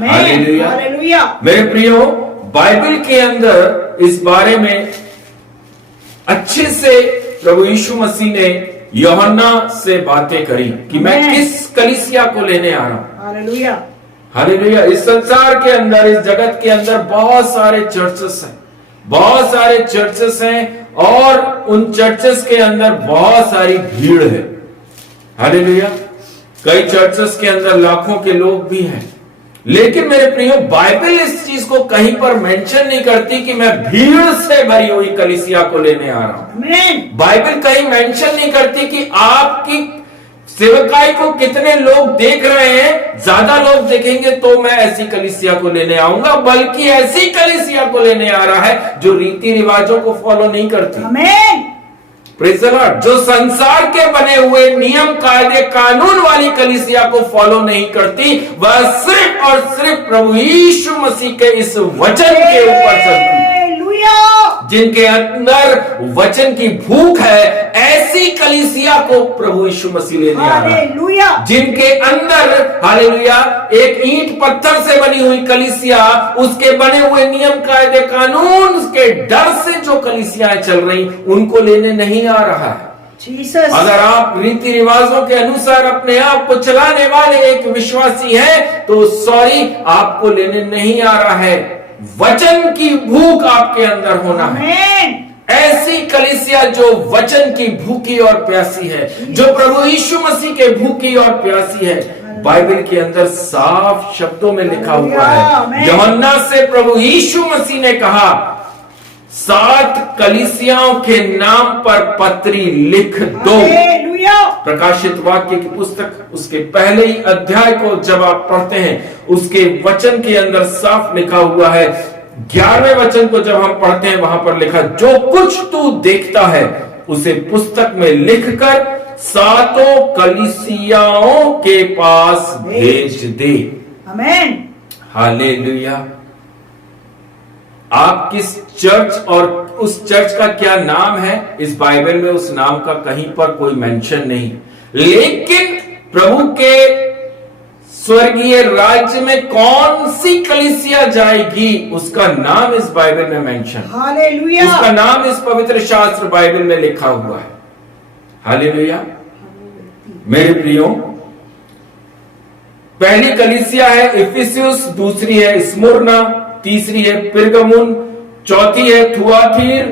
हालेलुया। हालेलुया। मेरे प्रियो, बाइबल के अंदर इस बारे में अच्छे से प्रभु यीशु मसीह ने यूहन्ना से बातें करी कि मैं Amen. किस कलीसिया को लेने आ रहा हूं। हालेलुया। हालेलुया। इस संसार के अंदर, इस जगत के अंदर बहुत सारे चर्चेस हैं, बहुत सारे चर्चेस हैं, और उन चर्चेस के अंदर बहुत सारी भीड़ है। हालेलुया। कई चर्चेस के अंदर लाखों के लोग भी हैं, लेकिन मेरे प्रियो, बाइबल इस चीज को कहीं पर मेंशन नहीं करती कि मैं भीड़ से भरी हुई कलीसिया को लेने आ रहा हूं। आमीन। बाइबल कहीं मेंशन नहीं करती कि आपकी सेवकाई को कितने लोग देख रहे हैं, ज्यादा लोग देखेंगे तो मैं ऐसी कलीसिया को लेने आऊंगा, बल्कि ऐसी कलीसिया को लेने आ रहा है जो रीति रिवाजों को फॉलो नहीं करती। आमीन। Praise the Lord. जो संसार के बने हुए नियम कायदे कानून वाली कलीसिया को फॉलो नहीं करती, वह सिर्फ और सिर्फ प्रभु यीशु मसीह के इस वचन के ऊपर चलती है। हालेलुया। जिनके अंदर वचन की भूख है, ऐसी कलीसिया को प्रभु यीशु मसीह लेने आ रहा है। हालेलुया। जिनके अंदर, हालेलुया, एक ईंट पत्थर से बनी हुई कलीसिया, उसके बने हुए नियम कायदे कानून के डर से जो कलीसियाएं चल रही, उनको लेने नहीं आ रहा है। जीसस। अगर आप रीति रिवाजों के अनुसार अपने आप को चलाने वाले एक विश्वासी हैं, तो सॉरी, आपको लेने नहीं आ रहा है। वचन की भूख आपके अंदर होना है। आमीन। ऐसी कलीसिया जो वचन की भूखी और प्यासी है, जो प्रभु यीशु मसीह के भूखी और प्यासी है। बाइबल के अंदर साफ शब्दों में लिखा हुआ है, यूहन्ना से प्रभु यीशु मसीह ने कहा, 7 कलीसियाओं के नाम पर पत्री लिख दो। हालेलुया। प्रकाशित वाक्य की पुस्तक, उसके पहले ही अध्याय को जब आप पढ़ते हैं, उसके वचन के अंदर साफ लिखा हुआ है। 11वें वचन को जब हम पढ़ते हैं, वहां पर लिखा, जो कुछ तू देखता है उसे पुस्तक में लिखकर 7 कलीसियाओं के पास भेज दे। आमीन। हालेलुया। आप किस चर्च और उस चर्च का क्या नाम है, इस बाइबल में उस नाम का कहीं पर कोई मेंशन नहीं, लेकिन प्रभु के स्वर्गीय राज्य में कौन सी कलीसिया जाएगी, उसका नाम इस बाइबल में मेंशन, हालेलुया। उसका नाम इस पवित्र शास्त्र बाइबल में लिखा हुआ है। हालेलुया। मेरे प्रियो, पहली कलीसिया है इफिसुस, दूसरी है स्मुरना, तीसरी है पिरगमुन, चौथी है थुआतीर,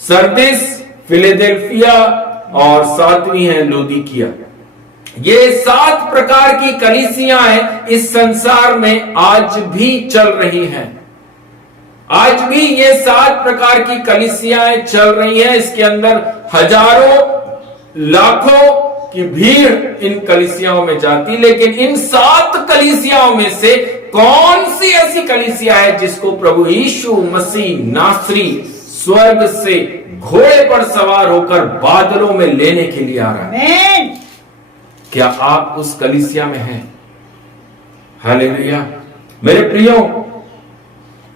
सरदिस, फिलाडेल्फिया, और 7वीं है लौदीकिया। ये 7 प्रकार की कलीसियाएं इस संसार में आज भी चल रही हैं। आज भी ये 7 प्रकार की कलीसियाएं चल रही हैं। इसके अंदर हजारों लाखों की भीड़ इन कलीसियाओं में जाती, लेकिन इन 7 कलीसियाओं में से कौन सी ऐसी कलीसिया है जिसको प्रभु यीशु मसीह नासरी स्वर्ग से घोड़े पर सवार होकर बादलों में लेने के लिए आ रहा है? आमीन। क्या आप उस कलीसिया में हैं? हालेलुया। मेरे प्रियो,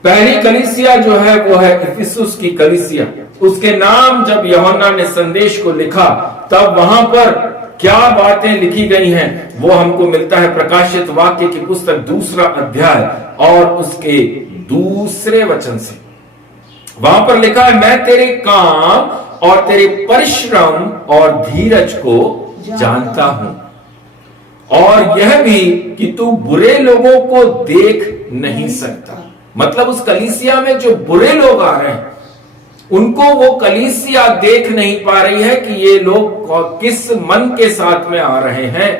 पहली कलीसिया जो है वो है इफिसुस की कलीसिया। उसके नाम जब यूहन्ना ने संदेश को लिखा, तब वहां पर क्या बातें लिखी गई हैं वो हमको मिलता है प्रकाशित वाक्य की पुस्तक 2 अध्याय और उसके 2 वचन से। वहां पर लिखा है, मैं तेरे काम और तेरे परिश्रम और धीरज को जानता हूं, और यह भी कि तू बुरे लोगों को देख नहीं सकता। मतलब उस कलीसिया में जो बुरे लोग आ रहे हैं, उनको वो कलीसिया देख नहीं पा रही है कि ये लोग किस मन के साथ में आ रहे हैं,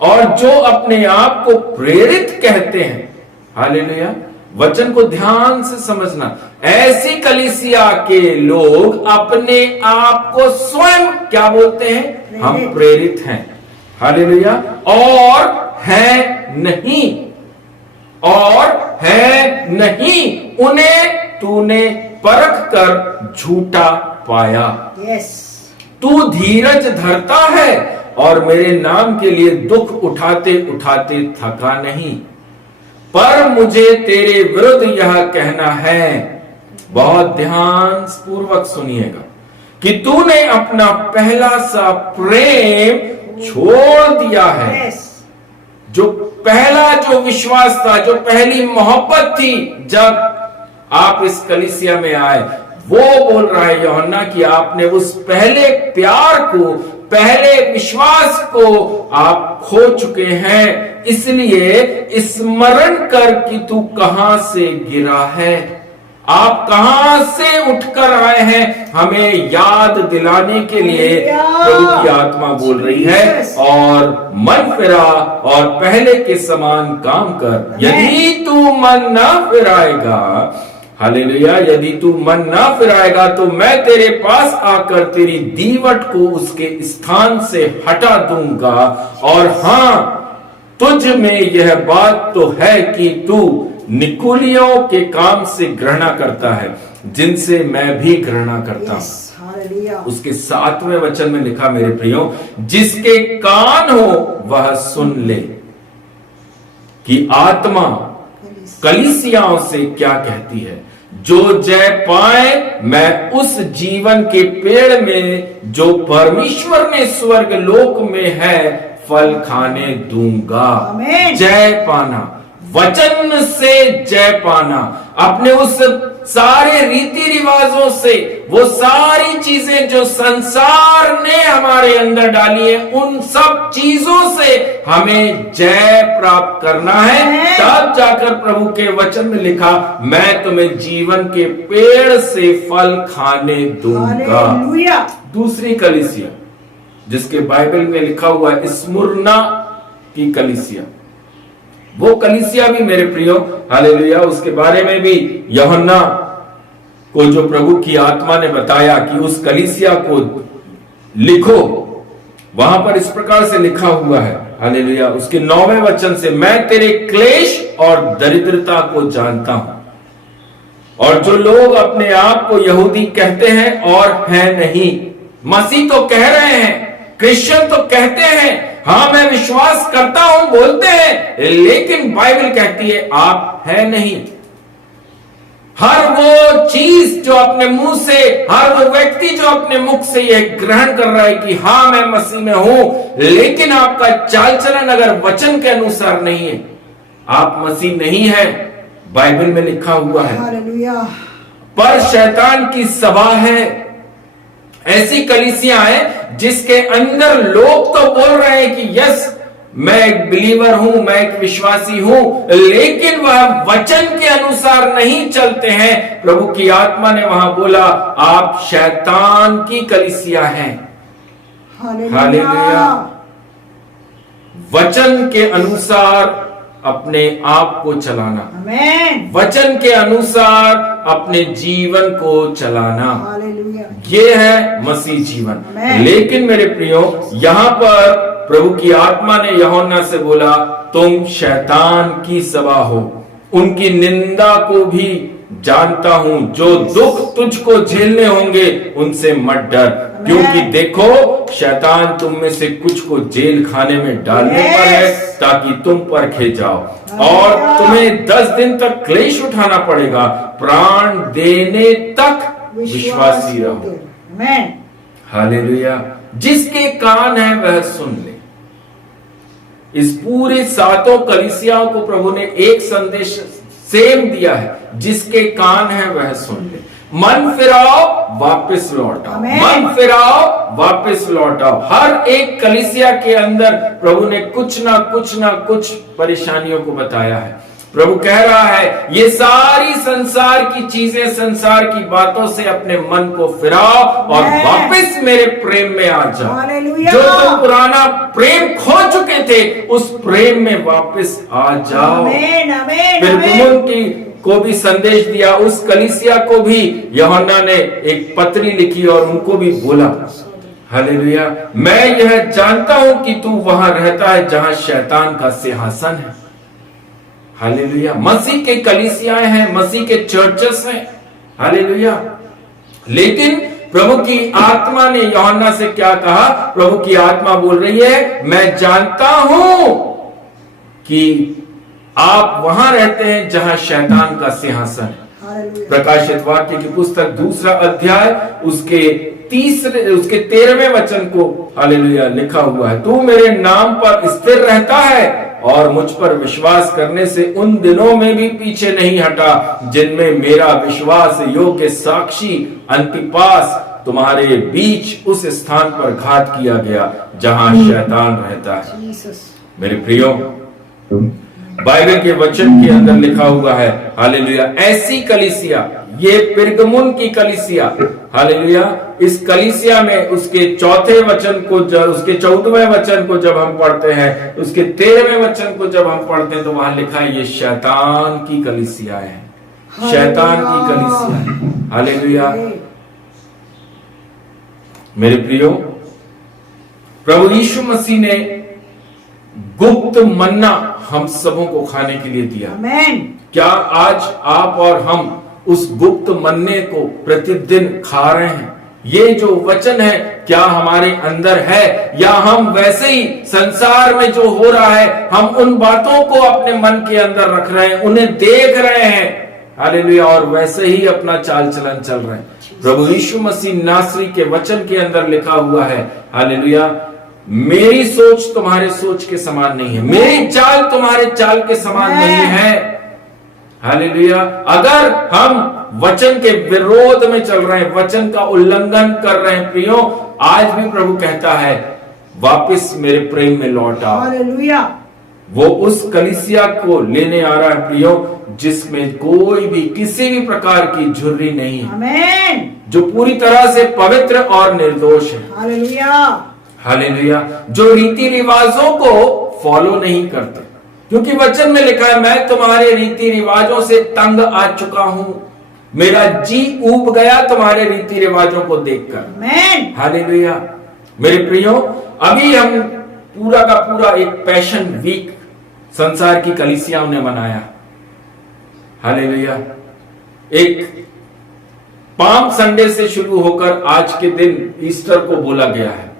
और जो अपने आप को प्रेरित कहते हैं। हालेलुया। वचन को ध्यान से समझना, ऐसी कलीसिया के लोग अपने आप को स्वयं क्या बोलते हैं? हम प्रेरित हैं। हालेलुया। और है नहीं, और है नहीं, उन्हें तूने परख कर झूठा पाया। यस। तू धीरज धरता है और मेरे नाम के लिए दुख उठाते उठाते थका नहीं, पर मुझे तेरे विरुद्ध यह कहना है, बहुत ध्यान पूर्वक सुनिएगा, कि तूने अपना पहला सा प्रेम छोड़ दिया है। यस। जो पहला जो विश्वास था, जो पहली मोहब्बत थी, जब आप इस कलीसिया में आए, वो बोल रहा है यूहन्ना कि आपने उस पहले प्यार को, पहले विश्वास को आप खो चुके हैं, इसलिए स्मरण कर कि तू कहां से गिरा है, आप कहां से उठकर आए हैं, हमें याद दिलाने के लिए प्रभु की आत्मा बोल रही है। और मन फिरा और पहले के समान काम कर। यदि तू मन ना फिराएगा, हालेलुया, यदि तू मन ना फिराएगा तो मैं तेरे पास आकर तेरी दीवट को उसके स्थान से हटा दूंगा। और हां, तुझ में यह बात तो है कि तू निकुलियों के काम से घृणा करता है, जिनसे मैं भी घृणा करता हूं। उसके 7वें वचन में लिखा, मेरे प्रियो, जिसके कान हो वह सुन ले कि आत्मा कलीसियाओं से क्या कहती है। जो जय पाए मैं उस जीवन के पेड़ में जो परमेश्वर ने स्वर्ग लोक में है फल खाने दूंगा। जय पाना, वचन से जय पाना, अपने उस सारे रीति रिवाजों से, वो सारी चीजें जो संसार ने हमारे अंदर डाली है, उन सब चीजों से हमें जय प्राप्त करना है। तब जाकर प्रभु के वचन में लिखा, मैं तुम्हें जीवन के पेड़ से फल खाने दूंगा। दूसरी कलीसिया जिसके बाइबल में लिखा हुआ है स्मुरना की कलीसिया, वो कलीसिया भी मेरे प्रियो, हालेलुया, उसके बारे में भी यूहन्ना को जो प्रभु की आत्मा ने बताया कि उस कलीसिया को लिखो, वहां पर इस प्रकार से लिखा हुआ है, हालेलुया, उसके 9वें वचन से, मैं तेरे क्लेश और दरिद्रता को जानता हूं। और जो लोग अपने आप को यहूदी कहते हैं और हैं नहीं, मसीह तो कह रहे हैं, क्रिश्चियन तो कहते हैं, हाँ मैं विश्वास करता हूं बोलते हैं, लेकिन बाइबल कहती है आप है नहीं। हर वो चीज जो अपने मुंह से, हर वो व्यक्ति जो अपने मुख से यह ग्रहण कर रहा है कि हाँ मैं मसीह में हूं, लेकिन आपका चाल चलन अगर वचन के अनुसार नहीं है, आप मसीह नहीं है। बाइबल में लिखा हुआ है, पर शैतान की सभा है। ऐसी कलीसियां हैं जिसके अंदर लोग तो बोल रहे हैं कि यस मैं एक बिलीवर हूं, मैं एक विश्वासी हूं, लेकिन वह वचन के अनुसार नहीं चलते हैं। प्रभु की आत्मा ने वहां बोला, आप शैतान की कलीसिया हैं। हालेलुया। वचन के अनुसार अपने आप को चलाना, वचन के अनुसार अपने जीवन को चलाना, ये है मसीह जीवन। लेकिन मेरे प्रियो, यहां पर प्रभु की आत्मा ने यूहन्ना से बोला, तुम शैतान की सभा हो, उनकी निंदा को भी जानता हूं, जो दुख तुझको झेलने होंगे उनसे मत डर, क्योंकि देखो शैतान तुम में से कुछ को जेल खाने में डालने पर है, ताकि तुम परखे जाओ, और तुम्हें 10 दिन तक क्लेश उठाना पड़ेगा, प्राण देने तक विश्वासी रहो। हालेलुया। जिसके कान है वह सुन ले। इस पूरे 7 कलीसियाओं को प्रभु ने एक संदेश सेम दिया है, जिसके कान है वह सुन ले। मन फिराओ वापस लौट आओ, मन फिराओ वापस लौट आओ। हर एक कलीसिया के अंदर प्रभु ने कुछ ना कुछ परेशानियों को बताया है। प्रभु कह रहा है, ये सारी संसार की चीजें, संसार की बातों से अपने मन को फिराओ और वापस मेरे प्रेम में आ जाओ। जो तुम पुराना प्रेम खो चुके थे, उस प्रेम में वापस आ जाओ। फिर तुमुलकी को भी संदेश दिया, उस कलीसिया को भी यूहन्ना ने एक पत्री लिखी और उनको भी बोला, हालेलुया, मैं यह जानता हूं कि तू वहां रहता है जहां शैतान का सिंहासन है। हालेलुया। मसीह के कलीसियाएं हैं, मसीह के चर्चेस हैं। हालेलुया। लेकिन प्रभु की आत्मा ने यूहन्ना से क्या कहा? प्रभु की आत्मा बोल रही है, मैं जानता हूं कि आप वहां रहते हैं जहां शैतान का सिंहासन है। प्रकाशित वाक्य की पुस्तक 2 अध्याय उसके 13वें वचन को हालेलुया लिखा हुआ है, तू मेरे नाम पर स्थिर रहता है और मुझ पर विश्वास करने से उन दिनों में भी पीछे नहीं हटा जिनमें मेरा विश्वास योग्य साक्षी अंतिपास तुम्हारे बीच उस स्थान पर घात किया गया जहां शैतान रहता है। जीसस। मेरे प्रियो, बाइबल के वचन के अंदर लिखा हुआ है, हालेलुया, ऐसी कलीसिया, ये पिरगमुन की कलीसिया, हालेलुया, इस कलीसिया में उसके चौथे वचन को उसके 14वें वचन को जब हम पढ़ते हैं, उसके 13वें वचन को जब हम पढ़ते हैं तो वहां लिखा है ये शैतान की कलीसिया है, शैतान की कलीसिया है। हालेलुया। मेरे प्रियो, प्रभु यीशु मसीह ने गुप्त मन्ना हम सबों को खाने के लिए दिया। आमेन। क्या आज आप और हम उस गुप्त मन्ने को प्रतिदिन खा रहे हैं? ये जो वचन है क्या हमारे अंदर है, या हम वैसे ही संसार में जो हो रहा है हम उन बातों को अपने मन के अंदर रख रहे हैं, उन्हें देख रहे हैं, हालेलुया, और वैसे ही अपना चाल चलन चल रहे हैं। प्रभु यीशु मसीह नासरी के वचन के अंदर लिखा हुआ है, हालेलुया, मेरी सोच तुम्हारे सोच के समान नहीं है, मेरी चाल तुम्हारे चाल के समान नहीं है। हालेलुया। अगर हम वचन के विरोध में चल रहे हैं, वचन का उल्लंघन कर रहे हैं प्रियो, आज भी प्रभु कहता है वापस मेरे प्रेम में लौट आओ। हालेलुया। वो उस कलीसिया को लेने आ रहा है प्रियो, जिसमें कोई भी किसी भी प्रकार की झुर्री नहीं है, आमेन, जो पूरी तरह से पवित्र और निर्दोष है। हालेलुया। हालेलुया। जो रीति रिवाजों को फॉलो नहीं करते, क्योंकि वचन में लिखा है मैं तुम्हारे रीति रिवाजों से तंग आ चुका हूं, मेरा जी ऊब गया तुम्हारे रीति रिवाजों को देखकर। आमेन। हालेलुया। मेरे प्रियो, अभी हम पूरा का पूरा एक पैशन वीक संसार की कलीसियाओं ने मनाया। हालेलुया। एक पाम संडे से शुरू होकर आज के दिन ईस्टर को बोला गया है।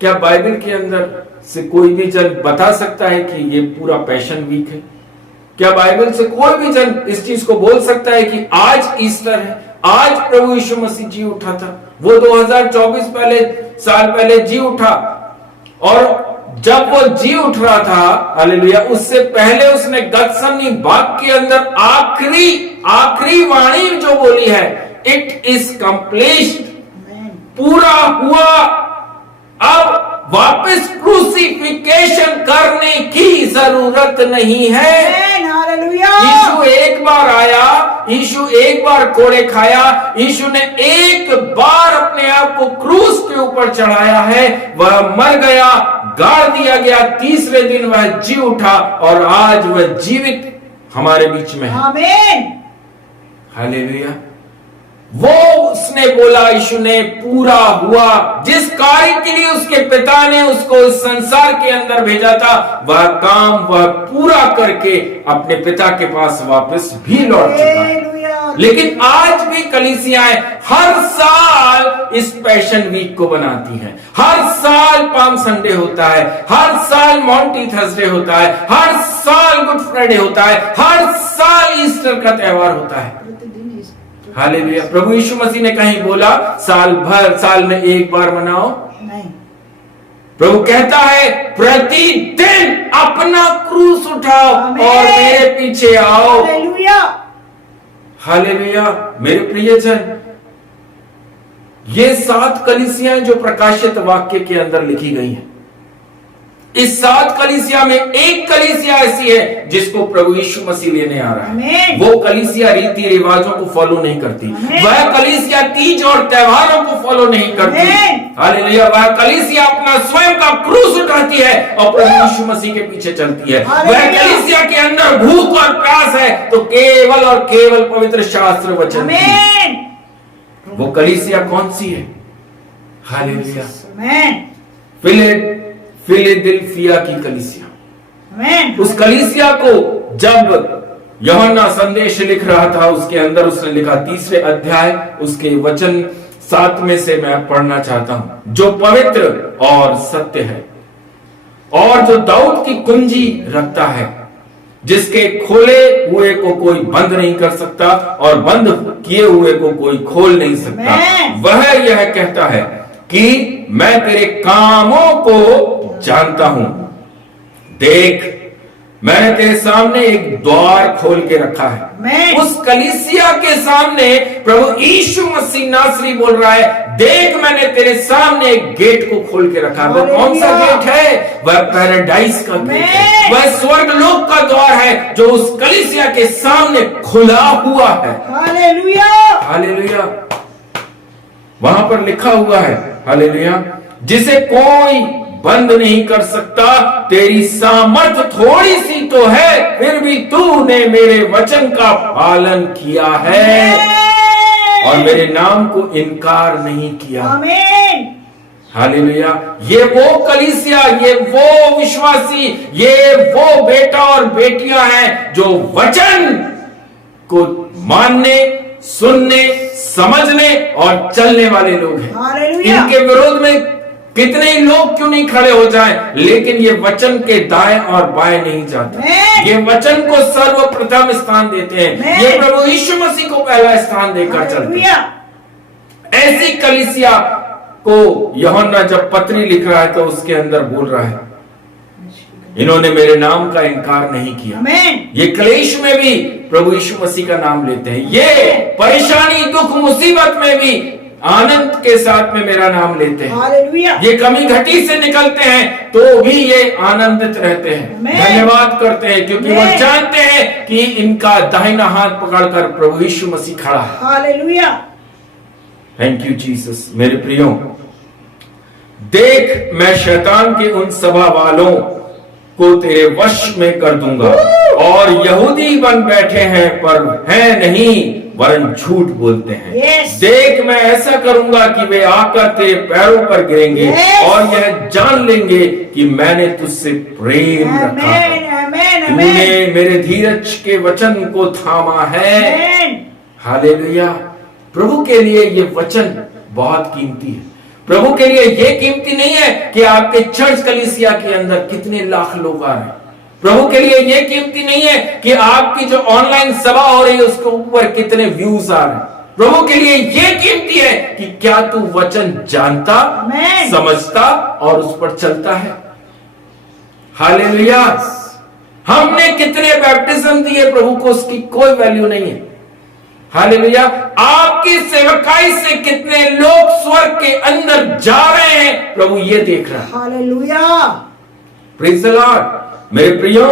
क्या बाइबल के अंदर से कोई भी जन बता सकता है कि ये पूरा पैशन वीक है? क्या बाइबल से कोई भी जन इस चीज को बोल सकता है कि आज ईस्टर है, आज प्रभु यीशु मसीह जी उठा था? वो 2024 साल पहले जी उठा, और जब वो जी उठ रहा था, हालेलुया, उससे पहले उसने गतसमनी बाग के अंदर आखिरी वाणी जो बोली है, इट इज कंप्लीट, पूरा हुआ। अब वापस क्रूसिफिकेशन करने की जरूरत नहीं है। हालेलुया। यीशु एक बार आया, यीशु एक बार कोड़े खाया, यीशु ने एक बार अपने आप को क्रूस के ऊपर चढ़ाया है, वह मर गया, गाड़ दिया गया, तीसरे दिन वह जी उठा और आज वह जीवित हमारे बीच में है। आमेन। हालेलुया। वो उसने बोला, यीशु ने, पूरा हुआ। जिस कार्य के लिए उसके पिता ने उसको इस संसार के अंदर भेजा था, वह काम वह पूरा करके अपने पिता के पास वापस भी लौट चुका है। लेकिन आज भी कलीसियाएं हर साल इस पैशन वीक को बनाती हैं, हर साल पाम संडे होता है, हर साल मॉन्टी थर्सडे होता है, हर साल गुड फ्राइडे होता है, हर साल ईस्टर का त्योहार होता है। हालेलुया। प्रभु यीशु मसीह ने कहीं बोला साल में एक बार मनाओ? नहीं। प्रभु कहता है प्रतिदिन अपना क्रूस उठाओ और मेरे पीछे आओ। हालेलुया। हालेलुया। मेरे प्रियजन, ये 7 कलीसियां जो प्रकाशित वाक्य के अंदर लिखी गई हैं, इस 7 कलीसिया में एक कलीसिया ऐसी है जिसको प्रभु यीशु मसीह लेने आ रहा है। वो कलीसिया रीति रिवाजों को फॉलो नहीं करती, वह कलीसिया तीज और त्योहारों को फॉलो नहीं करती। हालेलुया। वह कलीसिया अपना स्वयं का क्रूस उठाती है और प्रभु यीशु मसीह के पीछे चलती है। वह कलीसिया के अंदर भूख और प्यास है तो केवल और केवल पवित्र शास्त्र वचन की। वो कलीसिया कौन सी है? हालेलुया। फिलडेल्फिया की कलीसिया। उस कलीसिया को जब यूहन्ना संदेश लिख रहा था, उसके अंदर उसने लिखा 3 अध्याय उसके वचन 7 से मैं पढ़ना चाहता हूं। जो पवित्र और सत्य है और जो दाऊद की कुंजी रखता है, जिसके खोले हुए को कोई बंद नहीं कर सकता और बंद किए हुए को कोई खोल नहीं सकता, वह यह कहता है कि मैं तेरे कामों को जानता हूं, देख मैंने तेरे सामने एक द्वार खोल के रखा है। Amen. उस कलीसिया के सामने प्रभु यीशु मसीह नासरी बोल रहा है, देख मैंने तेरे सामने एक गेट को खोल के रखा है। वो कौन सा गेट है? वह पैराडाइज का गेट है, वह स्वर्ग लोक का द्वार है जो उस कलीसिया के सामने खुला हुआ है। हालेलुया, हालेलुया। वहां पर लिखा हुआ है, हालेलुया, जिसे कोई बंद नहीं कर सकता। तेरी सामर्थ थोड़ी सी तो है, फिर भी तूने मेरे वचन का पालन किया है और मेरे नाम को इनकार नहीं किया। आमीन। हालेलुया। ये वो कलीसिया, ये वो विश्वासी, ये वो बेटा और बेटियां हैं जो वचन को मानने, सुनने, समझने और चलने वाले लोग हैं। हालेलुया। इनके विरोध में कितने ही लोग क्यों नहीं खड़े हो जाएं, लेकिन ये वचन के दाएं और बाएं नहीं जाते। ये वचन को सर्वप्रथम स्थान देते हैं। ये प्रभु यीशु मसीह को पहला स्थान देकर चलते हैं। ऐसी कलीसिया को यूहन्ना जब पत्री लिख रहा है तो उसके अंदर बोल रहा है, इन्होंने मेरे नाम का इनकार नहीं किया। आमीन। ये क्लेश में भी प्रभु यीशु मसीह का नाम लेते हैं। ये परेशानी, दुख, मुसीबत में भी आनंद के साथ में मेरा नाम लेते हैं। हालेलुया। ये कमी घटी से निकलते हैं तो भी ये आनंदित रहते हैं, धन्यवाद करते हैं, क्योंकि वो जानते हैं कि इनका दाहिना हाथ पकड़कर प्रभु यीशु मसीह खड़ा है। हालेलुया। Thank you Jesus. मेरे प्रियो, देख मैं शैतान के उन सभा वालों को तेरे वश में कर दूंगा और यहूदी बन बैठे हैं पर है नहीं वरन झूठ बोलते हैं। देख मैं ऐसा करूंगा कि वे आकर तेरे पैरों पर गिरेंगे और यह जान लेंगे कि मैंने तुझसे प्रेम रखा है। तूने मेरे धीरज के वचन को थामा है। हालेलुया। प्रभु के लिए ये वचन बहुत कीमती है। प्रभु के लिए ये कीमती नहीं है कि आपके चर्च कलीसिया के अंदर कितने लाख लोग आ रहे हैं। प्रभु के लिए ये कीमती नहीं है कि आपकी जो ऑनलाइन सभा हो रही है उसके ऊपर कितने व्यूज आ रहे हैं। प्रभु के लिए ये कीमती है कि क्या तू वचन जानता, समझता और उस पर चलता है। हालेलुया। हमने कितने बैप्टिज्म दिए प्रभु को, उसकी कोई वैल्यू नहीं है। हालेलुया। आपकी सेवकाई से कितने लोग स्वर्ग के अंदर जा रहे हैं प्रभु ये देख रहा है। हालेलुया। Praise the Lord. मेरे प्रियो,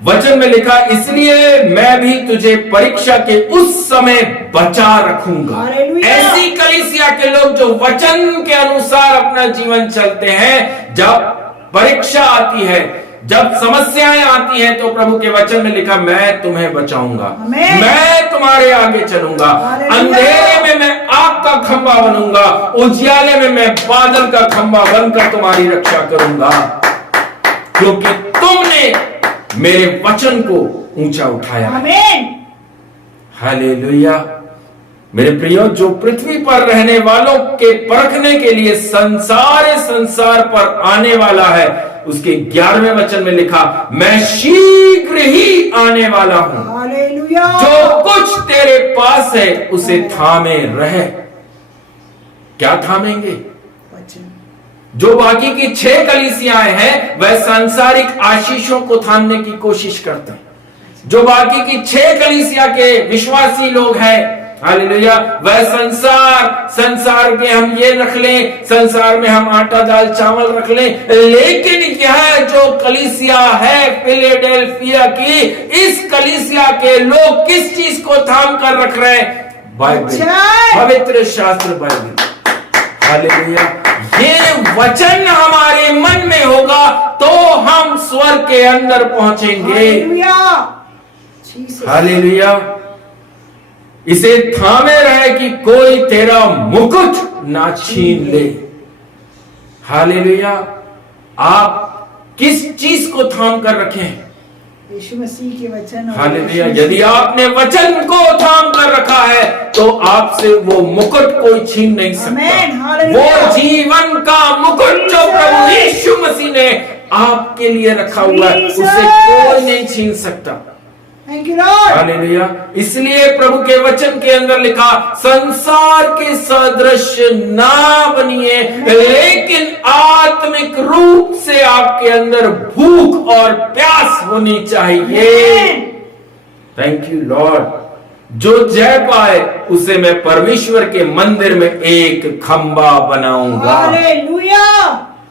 वचन में लिखा, इसलिए मैं भी तुझे परीक्षा के उस समय बचा रखूंगा। हालेलुया। ऐसी कलीसिया के लोग जो वचन के अनुसार अपना जीवन चलते हैं, जब परीक्षा आती है, जब समस्याएं आती हैं, तो प्रभु के वचन में लिखा, मैं तुम्हें बचाऊंगा, मैं तुम्हारे आगे चलूंगा, अंधेरे में मैं आग का खंभा बनूंगा, उजियाले में मैं बादल का खंभा बनकर तुम्हारी रक्षा करूंगा, क्योंकि तुमने मेरे वचन को ऊंचा उठाया। आमीन। हालेलुया। मेरे प्रियो, जो पृथ्वी पर रहने वालों के परखने के लिए संसार पर आने वाला है, उसके 11वें वचन में लिखा, मैं शीघ्र ही आने वाला हूं। हालेलुया। जो कुछ तेरे पास है उसे थामे रहे। क्या थामेंगे? जो बाकी की 6 कलीसियाएं हैं वह सांसारिक आशीषों को थामने की कोशिश करते हैं। जो बाकी की 6 कलीसिया के विश्वासी लोग हैं, हालेलुया, वह संसार के हम ये रख लें, संसार में हम आटा दाल चावल रख लें, लेकिन यह जो कलीसिया है फिलाडेल्फिया की, इस कलीसिया के लोग किस चीज को थाम कर रख रहे हैं? बाइबल, पवित्र शास्त्र बाइबल। हालेलुया। ये वचन हमारे मन में होगा तो हम स्वर्ग के अंदर पहुंचेंगे। हालेलुया। इसे थामे रहे कि कोई तेरा मुकुट ना छीन ले। हालेलुया। आप किस चीज को थाम कर रखें? यीशु मसीह के वचन। हालेलुया। यदि आपने वचन को थाम कर रखा है तो आपसे वो मुकुट कोई छीन नहीं सकता। वो जीवन का मुकुट जो प्रभु यीशु मसीह ने आपके लिए रखा हुआ है, उसे कोई नहीं छीन सकता। Thank you, Lord. हालेलुया। इसलिए प्रभु के वचन के अंदर लिखा, संसार के सदृश ना बनिए, लेकिन आत्मिक रूप से आपके अंदर भूख और प्यास होनी चाहिए। Thank you Lord. जो जय पाए उसे मैं परमेश्वर के मंदिर में एक खंबा बनाऊंगा। हालेलुया।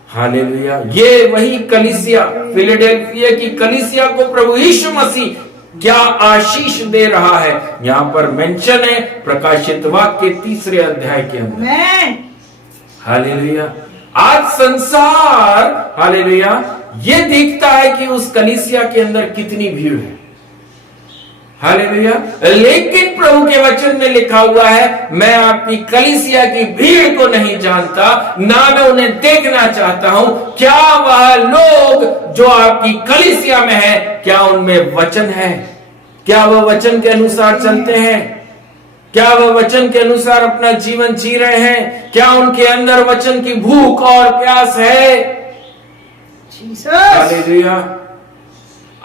हालेलुया। ये वही कलीसिया, फिलाडेल्फिया की कलीसिया को प्रभु यीशु मसीह क्या आशीष दे रहा है, यहां पर मेंशन है प्रकाशित वाक्य 3 अध्याय के अंदर। आमेन। हालेलुया। आज संसार, हालेलुया, ये देखता है कि उस कलीसिया के अंदर कितनी भीड़ है। हालेलुया। लेकिन प्रभु के वचन में लिखा हुआ है, मैं आपकी कलीसिया की भीड़ को नहीं जानता, ना मैं उन्हें देखना चाहता हूं। क्या वह लोग जो आपकी कलीसिया में है, क्या उनमें वचन है? क्या वह वचन के अनुसार चलते हैं? क्या वह वचन के अनुसार अपना जीवन जी रहे हैं? क्या उनके अंदर वचन की भूख और प्यास है? जीसस। हालेलुया।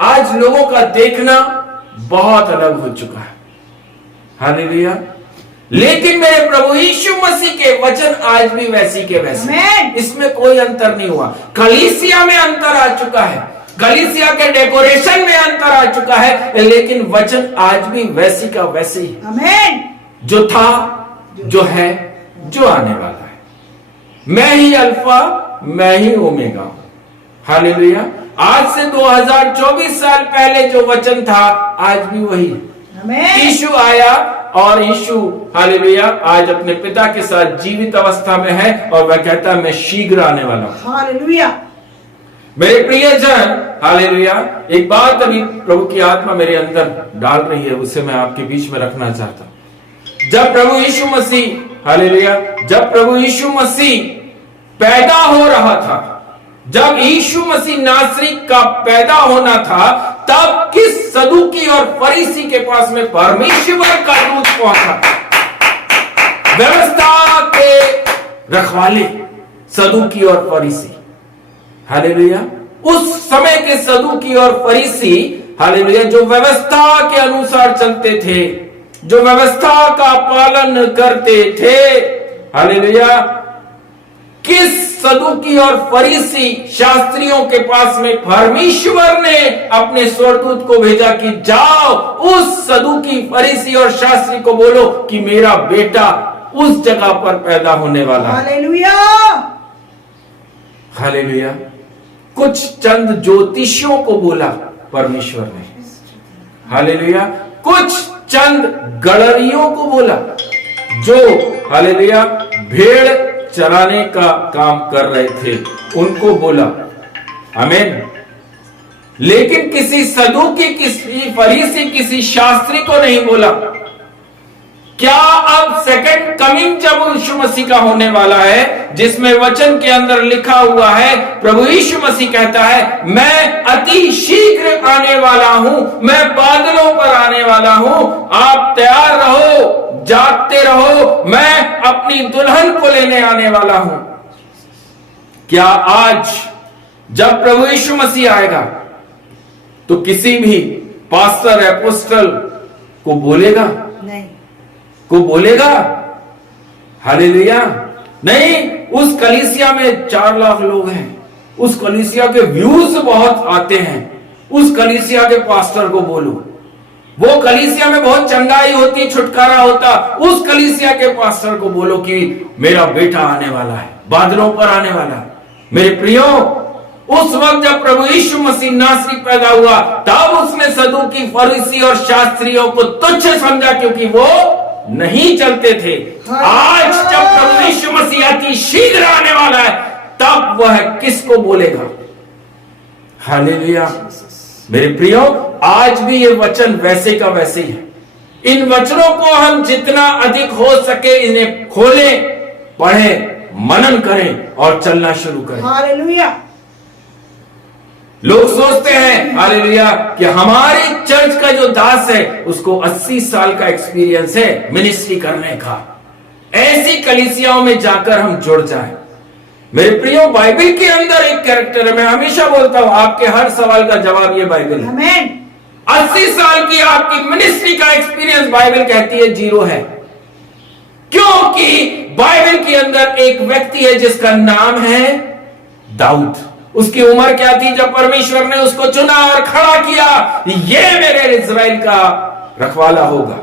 आज लोगों का देखना बहुत अलग हो चुका है। हालेलुया। लेकिन मेरे प्रभु यीशु मसीह के वचन आज भी वैसी के वैसे, आमेन। इसमें कोई अंतर नहीं हुआ। कलीसिया में अंतर आ चुका है, कलीसिया के डेकोरेशन में अंतर आ चुका है, लेकिन वचन आज भी वैसी का वैसे ही, आमेन। जो था, जो है, जो आने वाला है। मैं ही अल्फा, मैं ही ओमेगा हूं। हालेलुया। आज से 2024 साल पहले जो वचन था, आज भी वही है। आमेन। यीशु आया और यीशु, हालेलुया, आज अपने पिता के साथ जीवित अवस्था में है और वह कहता है, मैं शीघ्र आने वाला हूं। हालेलुया। मेरे प्रियजन, हालेलुया, एक बात अभी प्रभु की आत्मा मेरे अंदर डाल रही है, उसे मैं आपके बीच में रखना चाहता हूं। जब प्रभु यीशु मसीह, हालेलुया, जब प्रभु यीशु मसीह पैदा हो रहा था, जब यीशु मसीह नासरी का पैदा होना था, तब किस सदूकी और फरीसी के पास में परमेश्वर का दूत पहुंचा? व्यवस्था के रखवाले, सदूकी और फरीसी। हालेलुया। उस समय के सदूकी और फरीसी, हालेलुया, जो व्यवस्था के अनुसार चलते थे, जो व्यवस्था का पालन करते थे, हालेलुया, किस सदूकी और फरीसी शास्त्रियों के पास में परमेश्वर ने अपने स्वर्गदूत को भेजा कि जाओ उस सदूकी, फरीसी और शास्त्री को बोलो कि मेरा बेटा उस जगह पर पैदा होने वाला है। हालेलुया। हालेलुया। कुछ चंद ज्योतिषियों को बोला परमेश्वर ने। हालेलुया। कुछ चंद गड़रियों को बोला, जो, हालेलुया, भेड़ चराने का काम कर रहे थे, उनको बोला। आमीन। लेकिन किसी सदूकी, किसी फरीसी, किसी शास्त्री को नहीं बोला। क्या अब सेकंड कमिंग जब यीशु मसीह का होने वाला है, जिसमें वचन के अंदर लिखा हुआ है, प्रभु यीशु मसीह कहता है, मैं अति शीघ्र आने वाला हूं, मैं बादलों पर आने वाला हूं, आप तैयार रहो, जागते रहो, मैं अपनी दुल्हन को लेने आने वाला हूं। क्या आज जब प्रभु यीशु मसीह आएगा तो किसी भी पास्टर, एपोस्टल को बोलेगा? नहीं। को बोलेगा? हालेलुया। नहीं। उस कलीसिया में 4 लाख लोग हैं, उस कलीसिया के व्यूज बहुत आते हैं, उस कलीसिया के पास्टर को बोलो। वो कलीसिया में बहुत चंगाई होती, छुटकारा होता, उस कलीसिया के पास्टर को बोलो कि मेरा बेटा आने वाला है, बादलों पर आने वाला है। मेरे प्रियो, उस वक्त जब प्रभु यीशु मसीह नासरी पैदा हुआ, तब उसने सदूकी, फरीसी और शास्त्रियों को तुच्छ समझा, क्योंकि वो नहीं चलते थे। आज जब प्रभु यीशु मसीह अति शीघ्र आने वाला है, तब वह किसको बोलेगा? हालेलुया। मेरे प्रियो, आज भी ये वचन वैसे का वैसे ही है। इन वचनों को हम जितना अधिक हो सके इन्हें खोलें, पढ़ें, मनन करें और चलना शुरू करें। हालेलुया। लोग सोचते हैं, हालेलुया, कि हमारे चर्च का जो दास है उसको 80 साल का एक्सपीरियंस है मिनिस्ट्री करने का। ऐसी कलीसियाओं में जाकर हम जुड़ जाएं। मेरे प्रियो, बाइबल के अंदर एक कैरेक्टर है, मैं हमेशा बोलता हूं, आपके हर सवाल का जवाब ये बाइबल है। आमीन। 80 साल की आपकी मिनिस्ट्री का एक्सपीरियंस बाइबल कहती है 0 है। क्योंकि बाइबल के अंदर एक व्यक्ति है जिसका नाम है दाऊद। उसकी उम्र क्या थी जब परमेश्वर ने उसको चुना और खड़ा किया, ये मेरे इज़राइल का रखवाला होगा।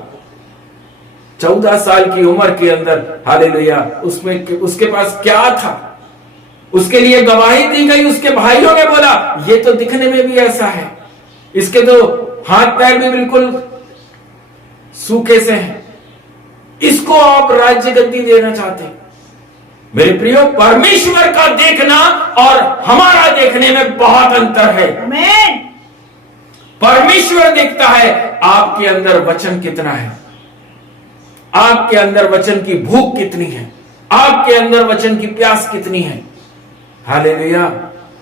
14 साल की उम्र के अंदर, हालेलुया, उसमें उसके पास क्या था? उसके लिए गवाही दी गई। उसके भाइयों ने बोला ये तो दिखने में भी ऐसा है, इसके तो हाथ पैर भी बिल्कुल सूखे से हैं, इसको आप राज्य गद्दी देना चाहते हैं। मेरे प्रियो, परमेश्वर का देखना और हमारा देखने में बहुत अंतर है। आमीन। परमेश्वर देखता है आपके अंदर वचन कितना है, आपके अंदर वचन की भूख कितनी है, आपके अंदर वचन की प्यास कितनी है। हालेलुया।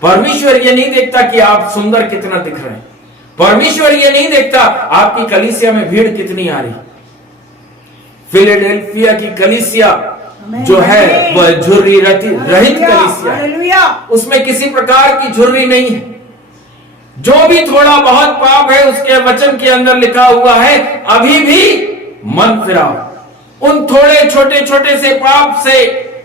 परमेश्वर ये नहीं देखता कि आप सुंदर कितना दिख रहे हैं। परमेश्वर ये नहीं देखता आपकी कलीसिया में भीड़ कितनी आ रही। फिलाडेल्फिया की कलीसिया जो है वह झुर्री रहित कलीसिया है। उसमें किसी प्रकार की झुर्री नहीं है। जो भी थोड़ा बहुत पाप है उसके वचन के अंदर लिखा हुआ है, अभी भी मन फिराओ। उन थोड़े छोटे छोटे से पाप से,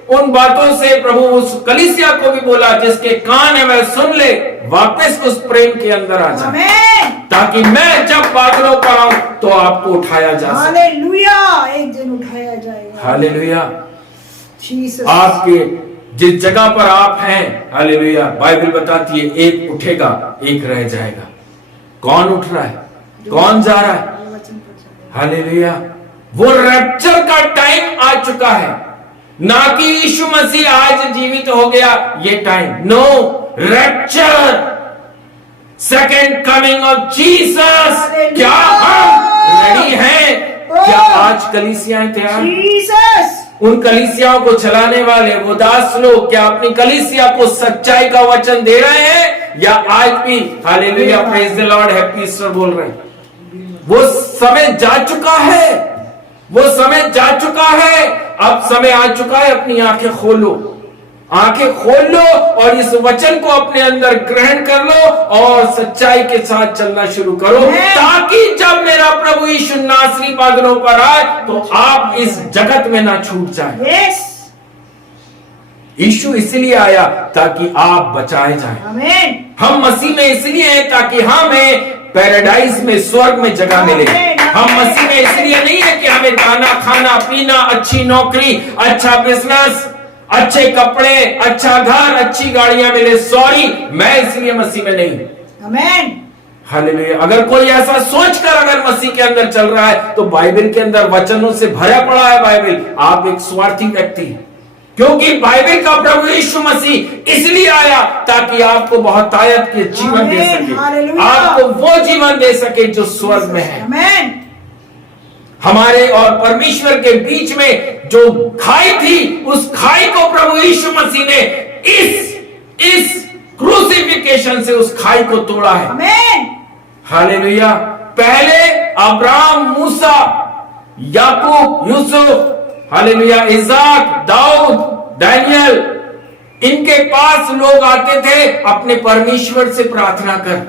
उन बातों से प्रभु उस कलीसिया को भी बोला जिसके कान है वह सुन ले, वापस उस प्रेम के अंदर आ जाए, ताकि मैं जब बादलों पर आऊं तो आपको उठाया जा सके। हालेलुया। एक दिन उठाया जाएगा। हालेलुया। जीसस। आपके जिस जगह पर आप हैं, हालेलुया, बाइबल बताती है एक उठेगा एक रह जाएगा। कौन उठ रहा है, कौन जा रहा है? हालेलुया। वो रैप्चर का टाइम आ चुका है, ना कि यीशु मसीह आज जीवित हो गया ये time. No, rapture, second coming of Jesus. क्या हम रेडी हैं? क्या आज कलीसियाएं तैयार? जीसस। उन कलीसियाओं को चलाने वाले वो दास लोग क्या अपनी कलीसिया को सच्चाई का वचन दे रहे हैं, या आज भी hallelujah, praise the Lord, happy Easter बोल रहे हैं? वो समय जा चुका है, वो समय जा चुका है। अब समय आ चुका है, अपनी आंखें खोलो, आंखें खोल लो और इस वचन को अपने अंदर ग्रहण कर लो और सच्चाई के साथ चलना शुरू करो, ताकि जब मेरा प्रभु यीशु नासरी बादलों पर आए तो आप इस जगत में ना छूट जाए। यीशु इसलिए आया ताकि आप बचाए जाएं। आमीन। हम मसीह में इसलिए हैं ताकि हमें पैराडाइज में, स्वर्ग में जगह मिले। हम मसीह में इसलिए नहीं है कि हमें दाना, खाना, पीना, अच्छी नौकरी, अच्छा बिजनेस, अच्छे कपड़े, अच्छा घर, अच्छी गाड़ियां मिले। सॉरी, मैं इसलिए मसीह में नहीं। आमीन। हालेलुया। अगर कोई ऐसा सोचकर अगर मसीह के अंदर चल रहा है तो बाइबल के अंदर वचनों से भरा पड़ा है बाइबल, आप एक स्वार्थी व्यक्ति हैं। क्योंकि बाइबल का प्रभु यीशु मसीह इसलिए आया ताकि आपको बहुतायत के जीवन दे सके, आपको वो जीवन दे सके जो स्वर्ग में है। आमीन। हमारे और परमेश्वर के बीच में जो खाई थी, उस खाई को प्रभु यीशु मसीह ने इस क्रूसिफिकेशन से उस खाई को तोड़ा है। आमीन। हालेलुया। पहले अब्राहम, मूसा, याकूब, यूसुफ, हालेलुया, इसाक, दाऊद, दानियल, इनके पास लोग आते थे अपने परमेश्वर से प्रार्थना कर,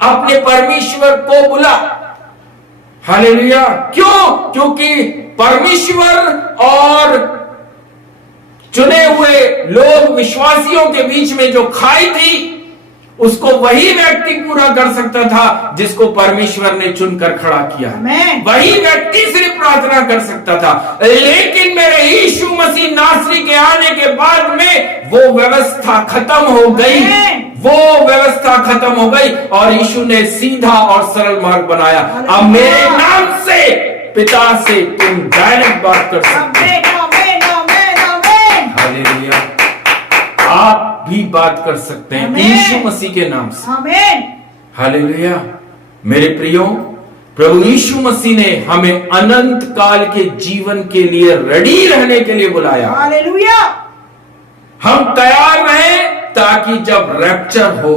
अपने परमेश्वर को बुला। हालेलुया। क्यों? क्योंकि परमेश्वर और चुने हुए लोग, विश्वासियों के बीच में जो खाई थी, उसको वही व्यक्ति पूरा कर सकता था जिसको परमेश्वर ने चुनकर खड़ा किया। वही व्यक्ति सिर्फ प्रार्थना कर सकता था। लेकिन मेरे यीशु मसीह नासरी के आने के बाद में वो व्यवस्था खत्म हो गई, वो व्यवस्था खत्म हो गई और यीशु ने सीधा और सरल मार्ग बनाया। अब मेरे नाम से पिता से तुम डायरेक्ट बात कर सकते हो। हालेलुया। आप भी बात कर सकते हैं यीशु मसीह के नाम से। आमीन। हालेलुया। मेरे प्रियो, प्रभु यीशु मसीह ने हमें अनंत काल के जीवन के लिए रेडी रहने के लिए बुलाया। हालेलुया। हम तैयार रहें ताकि जब रैप्चर हो,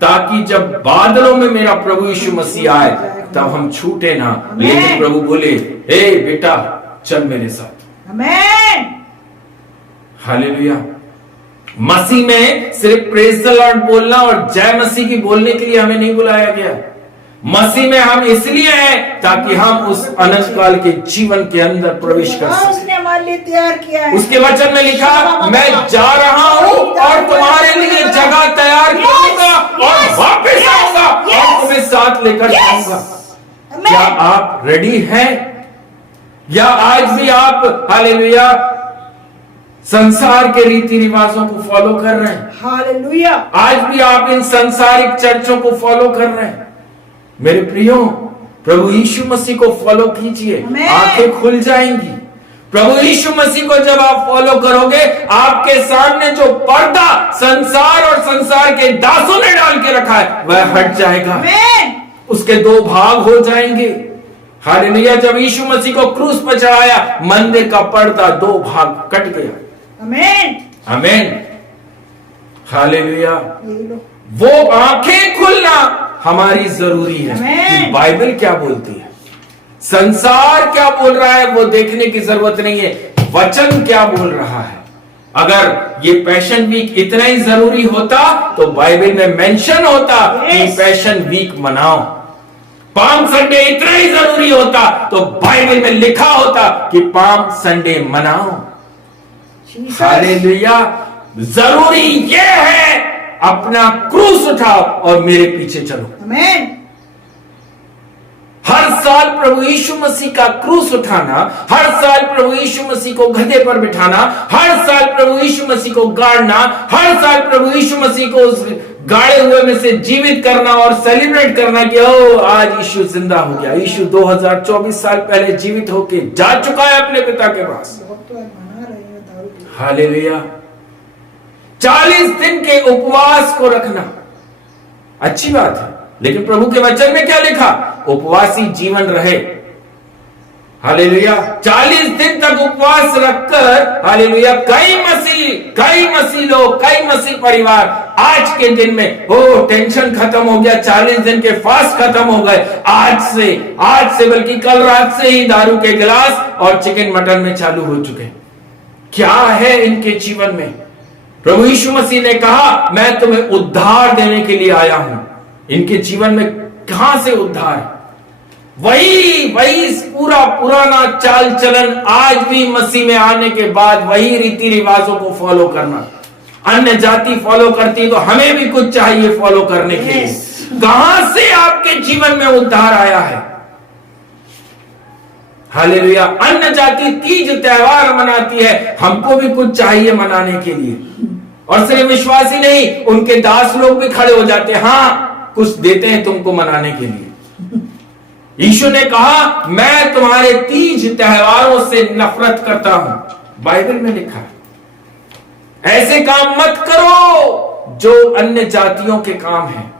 ताकि जब बादलों में मेरा प्रभु यीशु मसीह आए तब हम छूटे ना। लेकिन प्रभु बोले, हे बेटा चल मेरे साथ। आमीन। हालेलुया। मसीह में सिर्फ प्रेज द लॉर्ड बोलना और जय मसीह की बोलने के लिए हमें नहीं बुलाया गया। मसीह में हम इसलिए हैं ताकि हम उस अनंत काल के जीवन के अंदर प्रवेश कर हाँ, सकें। उसने हमारे लिए तैयार किया है। उसके वचन में लिखा, मैं जा रहा हूं और तुम्हारे लिए जगह तैयार करूंगा और वापस आऊंगा और तुम्हें साथ लेकर जाऊंगा। क्या आप रेडी हैं? या आज भी आप हालेलुया संसार के रीति रिवाजों को फॉलो कर रहे हैं? हालेलुया। आज भी आप इन संसारिक चर्चों को फॉलो कर रहे हैं? मेरे प्रियो, प्रभु यीशु मसीह को फॉलो कीजिए, आंखें खुल जाएंगी। प्रभु यीशु मसीह को जब आप फॉलो करोगे, आपके सामने जो पर्दा संसार और संसार के दासों ने डाल के रखा है वह हट जाएगा। उसके दो भाग हो जाएंगे। हालेलुया। जब यीशु मसीह को क्रूस पर चढ़ाया, मंदिर का पर्दा दो भाग कट गया। आमीन, आमीन, हालेलुया। ये लो। वो आंखें खुलना हमारी जरूरी है कि बाइबल क्या बोलती है, संसार क्या बोल रहा है वो देखने की जरूरत नहीं है, वचन क्या बोल रहा है। अगर ये पैशन वीक इतना ही जरूरी होता तो बाइबल में मेंशन होता कि पैशन वीक मनाओ। पाम संडे इतना ही जरूरी होता तो बाइबल में लिखा होता कि पाम संडे मनाओ। हालेलुया। जरूरी ये है अपना क्रूस उठाओ और मेरे पीछे चलो। आमीन। हर साल प्रभु यीशु मसीह का क्रूस उठाना, हर साल प्रभु यीशु मसीह को गधे पर बिठाना, हर साल प्रभु यीशु मसीह को गाड़ना, हर साल प्रभु यीशु मसीह को उस गाड़े हुए में से जीवित करना और सेलिब्रेट करना कि ओ आज यीशु जिंदा हो गया। यीशु 2024 साल पहले जीवित होके जा चुका है अपने पिता के पास। हालेलुया। 40 दिन के उपवास को रखना अच्छी बात है, लेकिन प्रभु के वचन में क्या लिखा? उपवासी जीवन रहे। हालेलुया। 40 दिन तक उपवास रखकर हालेलुया कई मसीह लोग, कई मसीह परिवार आज के दिन में टेंशन खत्म हो गया, 40 दिन के फास्ट खत्म हो गए, आज से बल्कि कल रात से ही दारू के गिलास और चिकन मटन में चालू हो चुके। क्या है इनके जीवन में? प्रभु यीशु मसीह ने कहा मैं तुम्हें उद्धार देने के लिए आया हूं। इनके जीवन में कहां से उद्धार है? वही पूरा पुराना चाल चलन आज भी मसीह में आने के बाद वही रीति रिवाजों को फॉलो करना। अन्य जाति फॉलो करती तो हमें भी कुछ चाहिए फॉलो करने के लिए। कहां से आपके जीवन में उद्धार आया है? हालेलुया। अन्य जाति तीज त्योहार मनाती है, हमको भी कुछ चाहिए मनाने के लिए। और सिर्फ विश्वासी नहीं, उनके दास लोग भी खड़े हो जाते हैं, हाँ कुछ देते हैं तुमको मनाने के लिए। यीशु ने कहा मैं तुम्हारे तीज त्योहारों से नफरत करता हूं, बाइबल में लिखा है। ऐसे काम मत करो जो अन्य जातियों के काम हैं।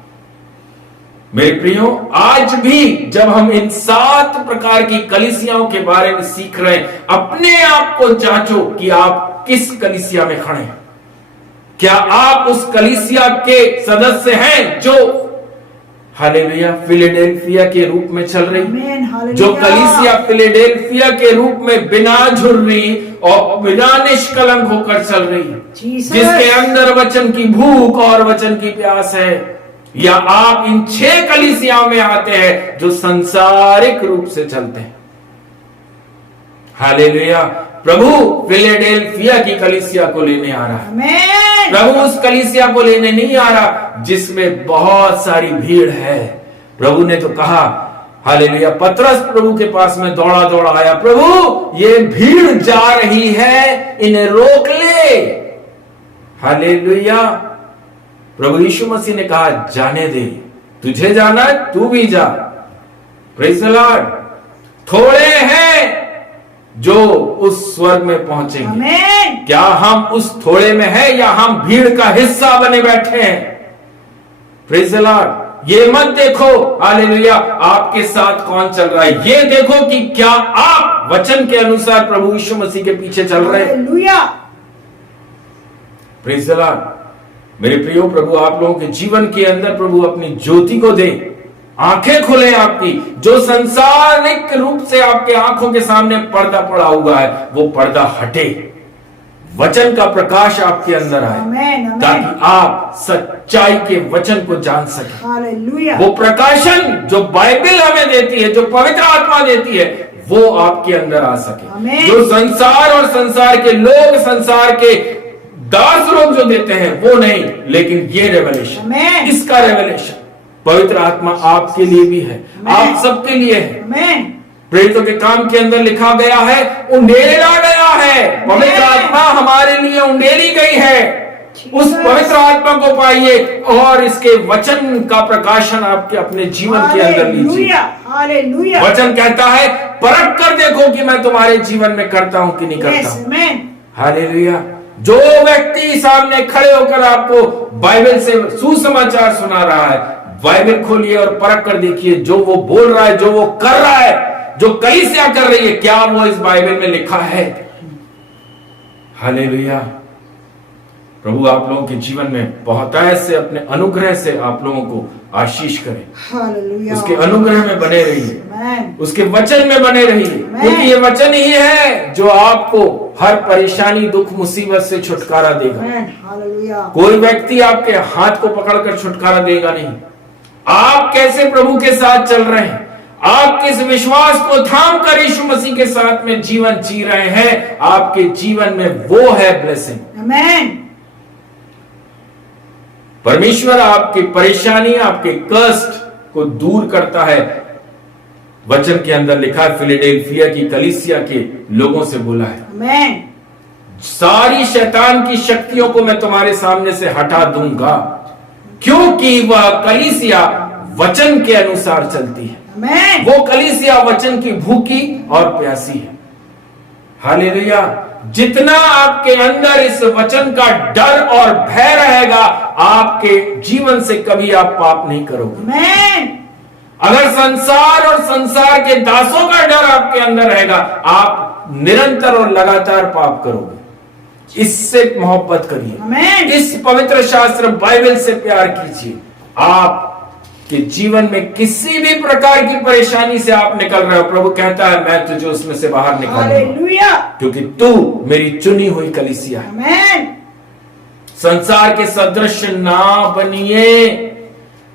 मेरे प्रियो, आज भी जब हम इन 7 प्रकार की कलीसियाओं के बारे में सीख रहे हैं, अपने आप को जांचो कि आप किस कलीसिया में खड़े हैं। क्या आप उस कलीसिया के सदस्य हैं जो हालेलुया फिलाडेल्फिया के रूप में चल रही, जो कलीसिया फिलाडेल्फिया के रूप में बिना झुर्री और बिना निष्कलंक होकर चल रही है, जिसके अंदर वचन की भूख और वचन की प्यास है? या आप इन 6 कलीसियाओं में आते हैं जो संसारिक रूप से चलते हैं? हालेलुया। प्रभु फिलाडेल्फिया की कलीसिया को लेने आ रहा है। प्रभु उस कलीसिया को लेने नहीं आ रहा जिसमें बहुत सारी भीड़ है। प्रभु ने तो कहा हालेलुया, पतरस प्रभु के पास में दौड़ा दौड़ा आया, प्रभु ये भीड़ जा रही है, इन्हें रोक ले। हालेलुया। प्रभु यीशु मसीह ने कहा जाने दे, तुझे जाना है तू भी जा। Praise the Lord. थोड़े हैं जो उस स्वर्ग में पहुंचेंगे। क्या हम उस थोड़े में हैं या हम भीड़ का हिस्सा बने बैठे हैं? Praise the Lord. ये मत देखो हालेलुया आपके साथ कौन चल रहा है, ये देखो कि क्या आप वचन के अनुसार प्रभु यीशु मसीह के पीछे चल रहे हैं। Praise the Lord. मेरे प्रियो, प्रभु आप लोगों के जीवन के अंदर प्रभु अपनी ज्योति को दे, आंखें खुले आपकी। जो संसारिक रूप से आपके आंखों के सामने पर्दा पड़ा हुआ है वो पर्दा हटे, वचन का प्रकाश आपके अंदर आए, आमेन, आमेन। ताकि आप सच्चाई के वचन को जान सकें। हालेलुया। वो प्रकाशन जो बाइबल हमें देती है, जो पवित्र आत्मा देती है, वो आपके अंदर आ सके। आमेन। जो संसार और संसार के लोग, संसार के दास लोग जो देते हैं वो नहीं, लेकिन ये रेवलेशन, आमेन। इसका रेवलेशन पवित्र आत्मा आपके लिए भी है, आमेन। आप सबके लिए है। आमेन। प्रेरितों के काम के अंदर लिखा गया है, उंडेला गया है। पवित्र आत्मा हमारे लिए उंडेली गई है। उस पवित्र आत्मा को पाइए और इसके वचन का प्रकाशन आपके अपने जीवन के अंदर लीजिए। Hallelujah, hallelujah. वचन कहता है, परख कर देखो कि मैं तुम्हारे जीवन में करता हूं कि नहीं करता यस, हूं। आमेन। हालेलुया। जो व्यक्ति सामने खड़े होकर आपको बाइबल से सुसमाचार सुना रहा है, बाइबल खोलिए और परख कर देखिए, जो वो बोल रहा है, जो वो कर रहा है, जो कलीसिया कर रही है, क्या वो इस बाइबल में लिखा है। हालेलुया। प्रभु आप लोगों के जीवन में बहुतायत से अपने अनुग्रह से आप लोगों को आशीष करे। हालेलुया। उसके अनुग्रह में बने रहिए, आमेन। उसके वचन में बने रहिए, क्योंकि ये वचन ही है जो आपको हर परेशानी, दुख, मुसीबत से छुटकारा देगा। आमेन। हालेलुया। कोई व्यक्ति आपके हाथ को पकड़कर छुटकारा देगा नहीं। आप कैसे प्रभु के साथ चल रहे हैं, आप किस विश्वास को थाम कर यीशु मसीह के साथ में जीवन जी रहे हैं, आपके जीवन में वो है ब्लेसिंग। आमेन। परमेश्वर आपकी परेशानी, आपके कष्ट को दूर करता है। वचन के अंदर लिखा है, फिलाडेल्फिया की कलीसिया के लोगों से बोला है, आमेन। सारी शैतान की शक्तियों को मैं तुम्हारे सामने से हटा दूंगा, क्योंकि वह कलीसिया वचन के अनुसार चलती है। आमेन। वो कलीसिया वचन की भूखी और प्यासी है। हालेलुया। जितना आपके अंदर इस वचन का डर और भय रहेगा, आपके जीवन से कभी आप पाप नहीं करोगे। आमेन। अगर संसार और संसार के दासों का डर आपके अंदर रहेगा, आप निरंतर और लगातार पाप करोगे। इससे मोहब्बत करिए, आमेन। इस पवित्र शास्त्र बाइबल से प्यार कीजिए। आप के जीवन में किसी भी प्रकार की परेशानी से आप निकल रहे हो, प्रभु कहता है, मैं तुझे उसमें से बाहर निकालूंगा, हालेलुया। क्योंकि तू मेरी चुनी हुई कलीसिया है। आमेन। संसार के सदृश ना बनिए,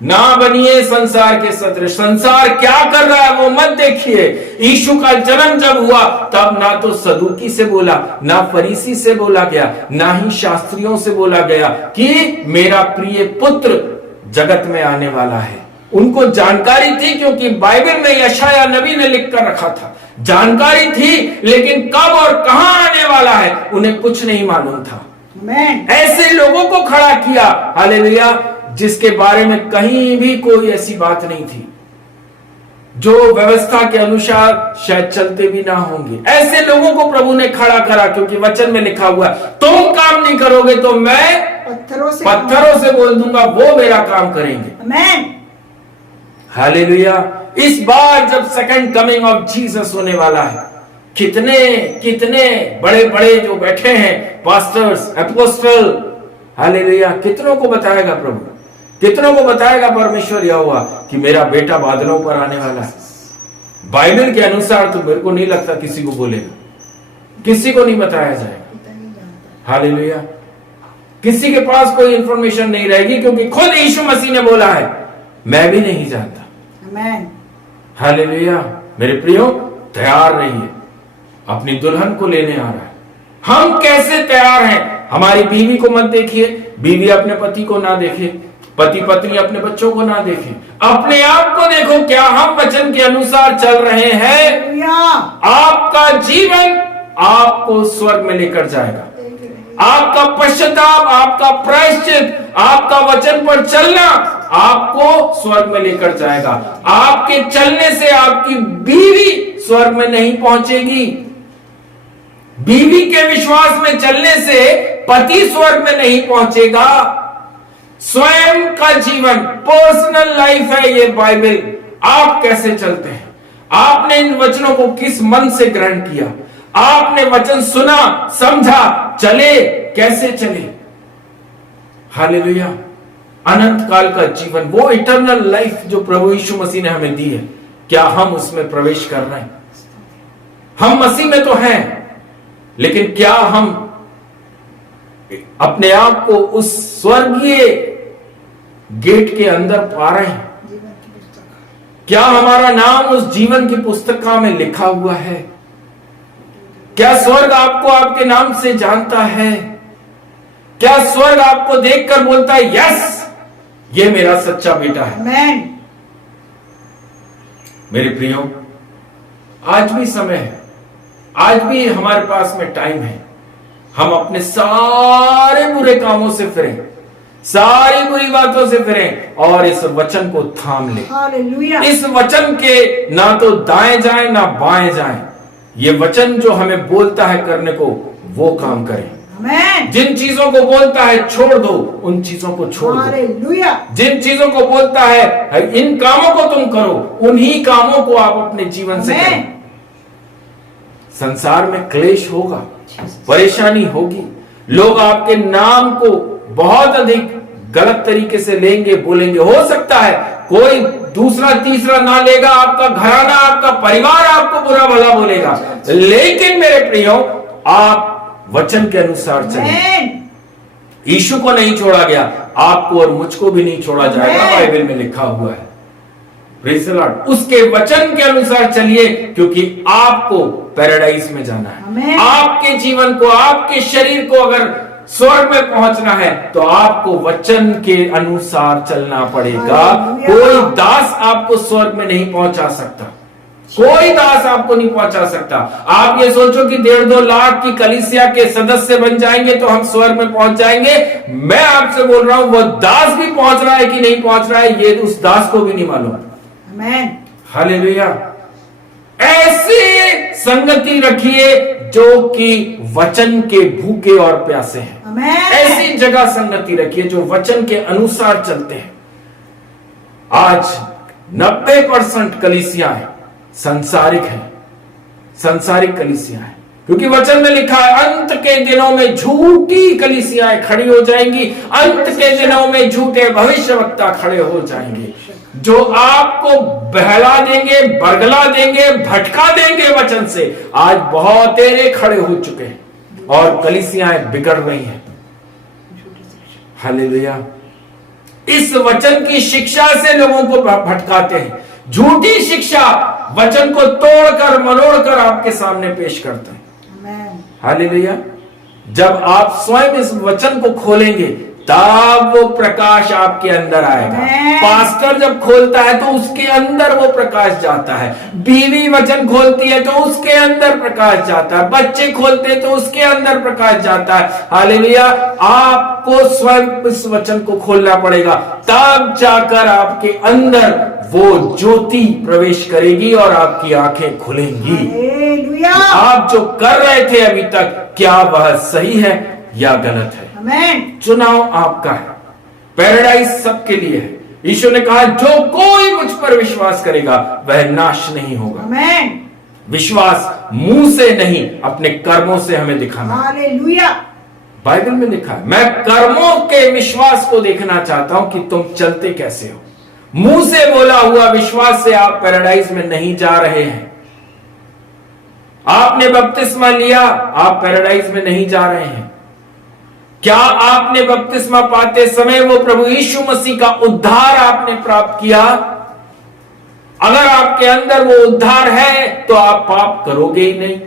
ना बनिए संसार के सदृश। संसार क्या कर रहा है वो मत देखिए। यीशु का जन्म जब हुआ तब ना तो सदूकी से बोला, ना फरीसी से बोला गया, ना ही शास्त्रियों से बोला गया कि मेरा प्रिय पुत्र जगत में आने वाला है। उनको जानकारी थी, क्योंकि बाइबल में यशाया नबी ने लिख कर रखा था। जानकारी थी, लेकिन कब और कहां आने वाला है उन्हें कुछ नहीं मालूम था। आमेन। ऐसे लोगों को खड़ा किया, हालेलुया, जिसके बारे में कहीं भी कोई ऐसी बात नहीं थी, जो व्यवस्था के अनुसार शायद चलते भी ना होंगे। ऐसे लोगों को प्रभु ने खड़ा करा, क्योंकि वचन में लिखा हुआ, तुम काम नहीं करोगे तो मैं पत्थरों से बोल दूंगा, वो मेरा काम करेंगे। आमेन। हालेलुया। इस बार जब सेकंड कमिंग ऑफ जीसस होने वाला है, कितने कितने बड़े बड़े जो बैठे हैं, पास्टर्स, एपोस्टल, हालेलुया, कितनों को बताएगा प्रभु, कितनों को बताएगा परमेश्वर यहोवा कि मेरा बेटा बादलों पर आने वाला है। बाइबल के अनुसार तो मेरे को नहीं लगता किसी को बोलेगा, किसी को नहीं बताया जाएगा। हालेलुया। किसी के पास कोई इंफॉर्मेशन नहीं रहेगी, क्योंकि खुद यीशु मसीह ने बोला है, मैं भी नहीं जानता। आमेन। हालेलुया। मेरे प्रियो, तैयार रहिए, अपनी दुल्हन को लेने आ रहा है। हम कैसे तैयार हैं? हमारी बीवी को मत देखिए, बीवी अपने पति को ना देखे, पति पत्नी अपने बच्चों को ना देखे, अपने आप को देखो, क्या हम वचन के अनुसार चल रहे हैं? हालेलुया। आपका जीवन आपको स्वर्ग में लेकर जाएगा। आपका पश्चाताप, आपका प्रायश्चित, आपका वचन पर चलना आपको स्वर्ग में लेकर जाएगा। आपके चलने से आपकी बीवी स्वर्ग में नहीं पहुंचेगी। बीवी के विश्वास में चलने से पति स्वर्ग में नहीं पहुंचेगा। स्वयं का जीवन, पर्सनल लाइफ है ये बाइबल। आप कैसे चलते हैं? आपने इन वचनों को किस मन से ग्रहण किया? आपने वचन सुना, समझा, चले, कैसे चले? हालेलुया। अनंत काल का जीवन, वो इटर्नल लाइफ जो प्रभु यीशु मसीह ने हमें दी है, क्या हम उसमें प्रवेश कर रहे हैं? हम मसीह में तो हैं, लेकिन क्या हम अपने आप को उस स्वर्गीय गेट के अंदर पा रहे हैं? जीवन की पुस्तक। क्या हमारा नाम उस जीवन की पुस्तका में लिखा हुआ है? क्या स्वर्ग आपको आपके नाम से जानता है? क्या स्वर्ग आपको देखकर बोलता है यस, ये मेरा सच्चा बेटा है? आमेन। मेरे प्रियो, आज भी समय है, आज भी हमारे पास में टाइम है। हम अपने सारे बुरे कामों से फिरें, सारी बुरी बातों से फिरें और इस वचन को थाम लें। हालेलुया। इस वचन के ना तो दाएं जाएं ना बाएं जाएं। ये वचन जो हमें बोलता है करने को, वो काम करें। आमेन। जिन चीजों को बोलता है छोड़ दो, उन चीजों को छोड़ दो। हालेलुया। जिन चीजों को बोलता है इन कामों को तुम करो, उन्हीं कामों को आप अपने जीवन से करो। संसार में क्लेश होगा, परेशानी होगी, लोग आपके नाम को बहुत अधिक गलत तरीके से लेंगे, बोलेंगे। हो सकता है कोई दूसरा तीसरा ना लेगा, आपका घराना, आपका परिवार आपको बुरा भला बोलेगा, लेकिन मेरे प्रियो, आप वचन के अनुसार चलें। यीशु को नहीं छोड़ा गया, आपको और मुझको भी नहीं छोड़ा जाएगा, बाइबल में लिखा हुआ है। Praise the Lord. उसके वचन के अनुसार चलिए, क्योंकि आपको पैराडाइज में जाना है। आपके जीवन को, आपके शरीर को अगर स्वर्ग में पहुंचना है तो आपको वचन के अनुसार चलना पड़ेगा। कोई दास आपको स्वर्ग में नहीं पहुंचा सकता, कोई दास आपको नहीं पहुंचा सकता। आप ये सोचो कि 1.5-2 लाख की कलीसिया के सदस्य बन जाएंगे तो हम स्वर्ग में पहुंच जाएंगे। मैं आपसे बोल रहा हूं, वो दास भी पहुंच रहा है कि नहीं पहुंच रहा है, ये उस दास को भी नहीं मालूम। आमेन। हालेलुया। ऐसी संगति रखिए जो कि वचन के भूखे और प्यासे हैं। आमेन। ऐसी जगह संगति रखिए जो वचन के अनुसार चलते हैं। आज 90% कलीसियां सांसारिक हैं, सांसारिक कलीसियां हैं, क्योंकि वचन में लिखा है अंत के दिनों में झूठी कलीसियां खड़ी हो जाएंगी, अंत के दिनों में झूठे भविष्यवक्ता खड़े हो जाएंगे जो आपको बहला देंगे, बरगला देंगे, भटका देंगे वचन से। आज बहुत तेरे खड़े हो चुके हैं और कलीसियां बिगड़ रही हैं। हालेलुया। इस वचन की शिक्षा से लोगों को भटकाते हैं। झूठी शिक्षा वचन को तोड़कर मरोड़कर आपके सामने पेश करते हैं। आमेन। हालेलुया। जब आप स्वयं इस वचन को खोलेंगे तब वो प्रकाश आपके अंदर आएगा। पास्टर जब खोलता है तो उसके अंदर वो प्रकाश जाता है, बीवी वचन खोलती है तो उसके अंदर प्रकाश जाता है, बच्चे खोलते हैं तो उसके अंदर प्रकाश जाता है। हालेलुया। आपको स्वयं इस वचन को खोलना पड़ेगा, तब जाकर आपके अंदर वो ज्योति प्रवेश करेगी और आपकी आंखें खुलेंगी। हालेलुया। आप जो कर रहे थे अभी तक, क्या वह सही है या गलत है? आमेन। चुनाव आपका है। पैराडाइज सबके लिए है। यीशु ने कहा जो कोई मुझ पर विश्वास करेगा वह नाश नहीं होगा। आमेन। विश्वास मुंह से नहीं, अपने कर्मों से हमें दिखाना। हालेलुया। बाइबल में लिखा है, मैं कर्मों के विश्वास को देखना चाहता हूं कि तुम चलते कैसे हो। मुंह से बोला हुआ विश्वास से आप पैराडाइज में नहीं जा रहे हैं। आपने बपतिस्मा लिया, आप पैराडाइज में नहीं जा रहे हैं। क्या आपने बपतिस्मा पाते समय वो प्रभु यीशु मसीह का उद्धार आपने प्राप्त किया? अगर आपके अंदर वो उद्धार है तो आप पाप करोगे ही नहीं।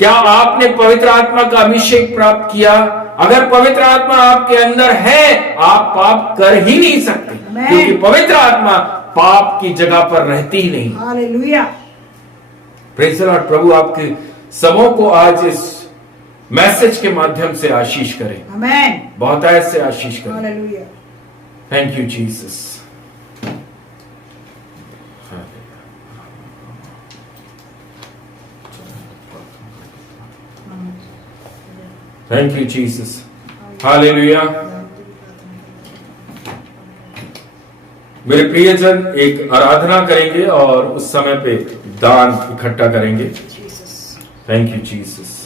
क्या आपने पवित्र आत्मा का अभिषेक प्राप्त किया? अगर पवित्र आत्मा आपके अंदर है, आप पाप कर ही नहीं सकते, क्योंकि पवित्र आत्मा पाप की जगह पर रहती ही नहीं। हालेलुया। Praise the Lord. प्रभु आपके सबों को आज इस मैसेज के माध्यम से आशीष करें। आमेन। बहुत ऐसे आशीष करें। Hallelujah. Thank you Jesus. Thank you Jesus. हालेलुया। मेरे प्रियजन एक आराधना करेंगे और उस समय पे दान इकट्ठा करेंगे। Thank you Jesus.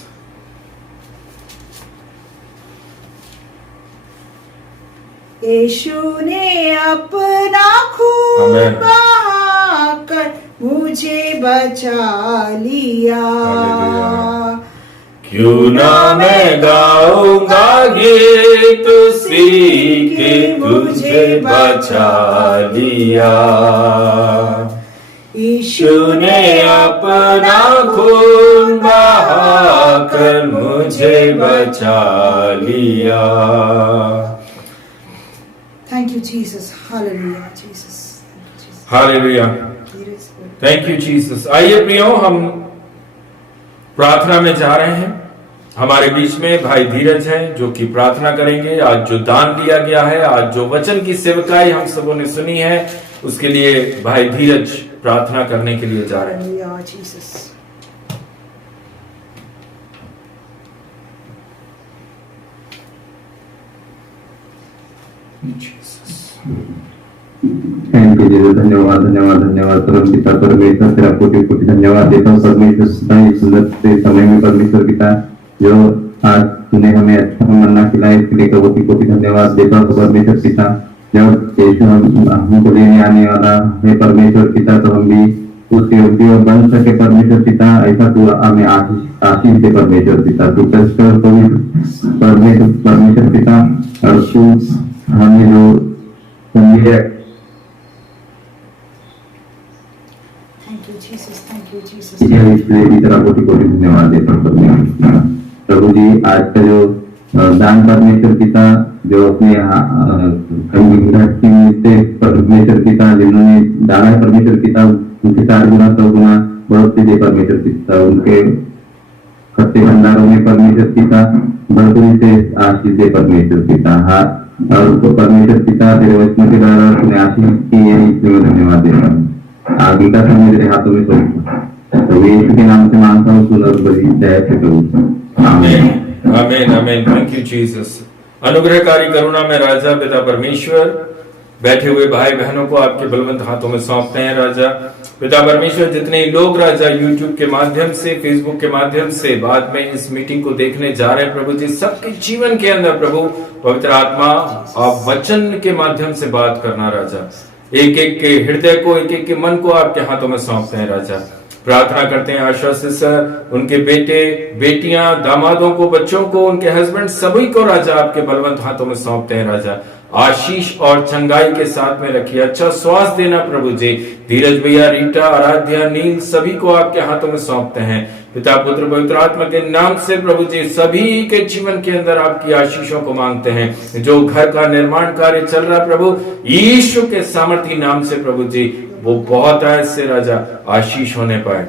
यीशु ने अपना खून आमेन। बहाकर मुझे बचा लिया। हालेलुया। क्यों ना मैं गाऊंगा गीत उसी के तुझे बचा लिया। यीशु ने अपना खून बहाकर मुझे बचा लिया। Thank you, Jesus. Hallelujah, Jesus. Hallelujah, thank you Jesus. आइए प्रियो, हम प्रार्थना में जा रहे हैं। हमारे बीच में भाई धीरज हैं जो कि प्रार्थना करेंगे। आज जो दान दिया गया है, आज जो वचन की सेवकाई हम सबों ने सुनी है, उसके लिए भाई धीरज प्रार्थना करने के लिए जा रहे हैं। Hallelujah, Jesus. Thank you Jesus. धन्यवाद धन्यवाद धन्यवाद परम पिता परमेश्वर, तेरा कोटि कोटि धन्यवाद देता हूँ परमेश्वर। इस सुंदर से समय में परमेश्वर पिता, जो आज तूने हमें अच्छा मन्ना खिलाया, इसके लिए कोटि कोटि धन्यवाद देता हूँ परमेश्वर पिता। जब यीशु हमको लेने आने वाला है परमेश्वर पिता, तो हम भी उस योग्य बन सके परमेश्वर पिता। ऐसा तू हमें आशीष दे परमेश्वर पिता। तू परमेश्वर परमेश्वर पिता, और तू हमें जो Thank you, Jesus. Thank you, Jesus. इसलिए भी तेरा कोटि कोटि धन्यवाद देता हूँ प्रभु जी। आज का जो दान परमेश्वर पिता, जो अपने परमेश्वर पिता जिन्होंने डाला है परमेश्वर पिता, उनके 4 गुना 100 गुना बढ़ोतरी दे परमेश्वर पिता। उनके खत्ते भंडारों में परमेश्वर पिता भरपूरी से आशीष दे परमेश्वर पिता। और उसको परमेश्वर पिता तेरे वचनों के द्वारा तूने आशीष की है, इसलिए मैं धन्यवाद देता हूँ। आगे का समय तेरे हाथों में सौंपता हूं। तो यीशु के नाम से मांगता हूँ, सुन और बड़ी दया से करूँ। आमीन आमीन आमीन। Thank you Jesus. अनुग्रहकारी करुणा में राजा पिता परमेश्वर, बैठे हुए भाई बहनों को आपके बलवंत हाथों में सौंपते हैं राजा पिता परमेश्वर। जितने लोग राजा यूट्यूब के माध्यम से, फेसबुक के माध्यम से बाद में इस मीटिंग को देखने जा रहे हैं प्रभु जी, सबके जीवन के अंदर प्रभु पवित्र आत्मा आप वचन के माध्यम से बात करना राजा। एक एक के हृदय को, एक एक के मन को आपके हाथों में सौंपते हैं राजा। प्रार्थना करते हैं आशा सिस्टर, उनके बेटे बेटियां, दामादों को, बच्चों को, उनके हस्बैंड, सभी को राजा आपके बलवंत हाथों में सौंपते हैं राजा। आशीष और चंगाई के साथ में रखिए, अच्छा स्वास्थ्य देना प्रभु जी। धीरज भैया, रीटा, आराध्या, नील, सभी को आपके हाथों में सौंपते हैं पिता पुत्र पवित्र आत्मा के नाम से प्रभु जी। सभी के जीवन के अंदर आपकी आशीषों को मांगते हैं। जो घर का निर्माण कार्य चल रहा है प्रभु, यीशु के सामर्थी नाम से प्रभु जी, वो बहुत आयत से राजा आशीष होने पाए।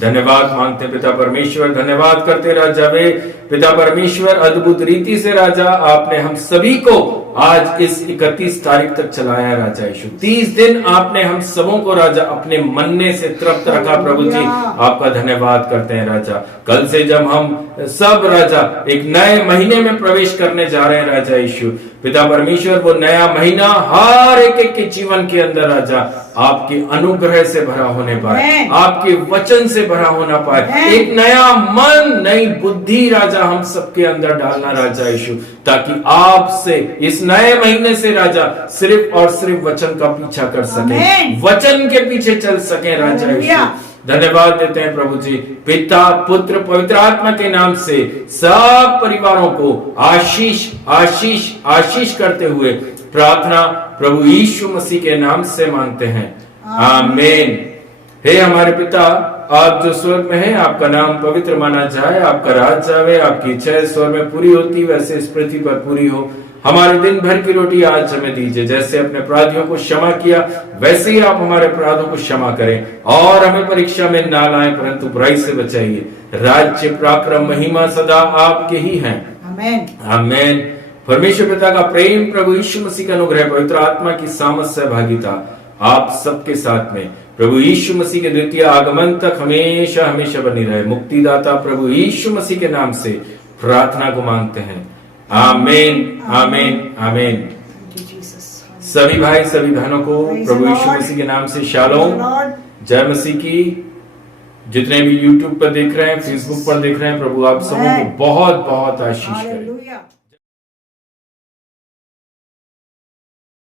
धन्यवाद मांगते पिता परमेश्वर, धन्यवाद करते राजा वे पिता परमेश्वर। अद्भुत रीति से राजा आपने हम सभी को आज इस 31 तारीख तक चलाया है राजा यीशु। 30 दिन आपने हम सबों को राजा अपने मन्ने से तृप्त रखा प्रभु जी, आपका धन्यवाद करते हैं राजा। कल से जब हम सब राजा एक नए महीने में प्रवेश करने जा रहे हैं राजा यीशु पिता परमेश्वर, वो नया महीना हर एक के जीवन के अंदर राजा आपके अनुग्रह से भरा होने पाए, आपके वचन से भरा होना पाए। एक नया मन, नई बुद्धि राजा हम सबके अंदर डालना राजा यीशु, ताकि आपसे इस नए महीने से राजा सिर्फ और सिर्फ वचन का पीछा कर सके, वचन के पीछे चल सके राजा यीशु। धन्यवाद देते हैं प्रभु जी, पिता पुत्र पवित्र आत्मा के नाम से सब परिवारों को आशीष आशीष आशीष करते हुए प्रार्थना प्रभु यीशु मसीह के नाम से मांगते हैं, आमीन। हे हमारे पिता, आप जो स्वर्ग में हैं, आपका नाम पवित्र माना जाए, आपका राज जावे, आपकी इच्छा स्वर्ग में पूरी होती वैसे इस पृथ्वी पर पूरी हो। हमारे दिन भर की रोटी आज हमें दीजिए, जैसे अपने अपराधियों को क्षमा किया वैसे ही आप हमारे अपराधों को क्षमा करें, और हमें परीक्षा में ना लाएं परंतु बुराई से बचाइए। राज्य पराक्रम महिमा सदा आपके ही हैं, आमीन आमीन। परमेश्वर पिता का प्रेम, प्रभु यीशु मसीह का अनुग्रह, पवित्र आत्मा की सामर्थ सहभागिता आप सबके साथ में प्रभु यीशु मसीह के द्वितीय आगमन तक हमेशा हमेशा बनी रहे। मुक्तिदाता प्रभु यीशु मसीह के नाम से प्रार्थना को मांगते हैं, आमीन आमीन आमीन। सभी भाई सभी बहनों को प्रभु यीशु मसीह के नाम से शालोम, जय मसीह की। जितने भी यूट्यूब पर देख रहे हैं, फेसबुक पर देख रहे हैं, प्रभु आप सबों को बहुत बहुत आशीष करे।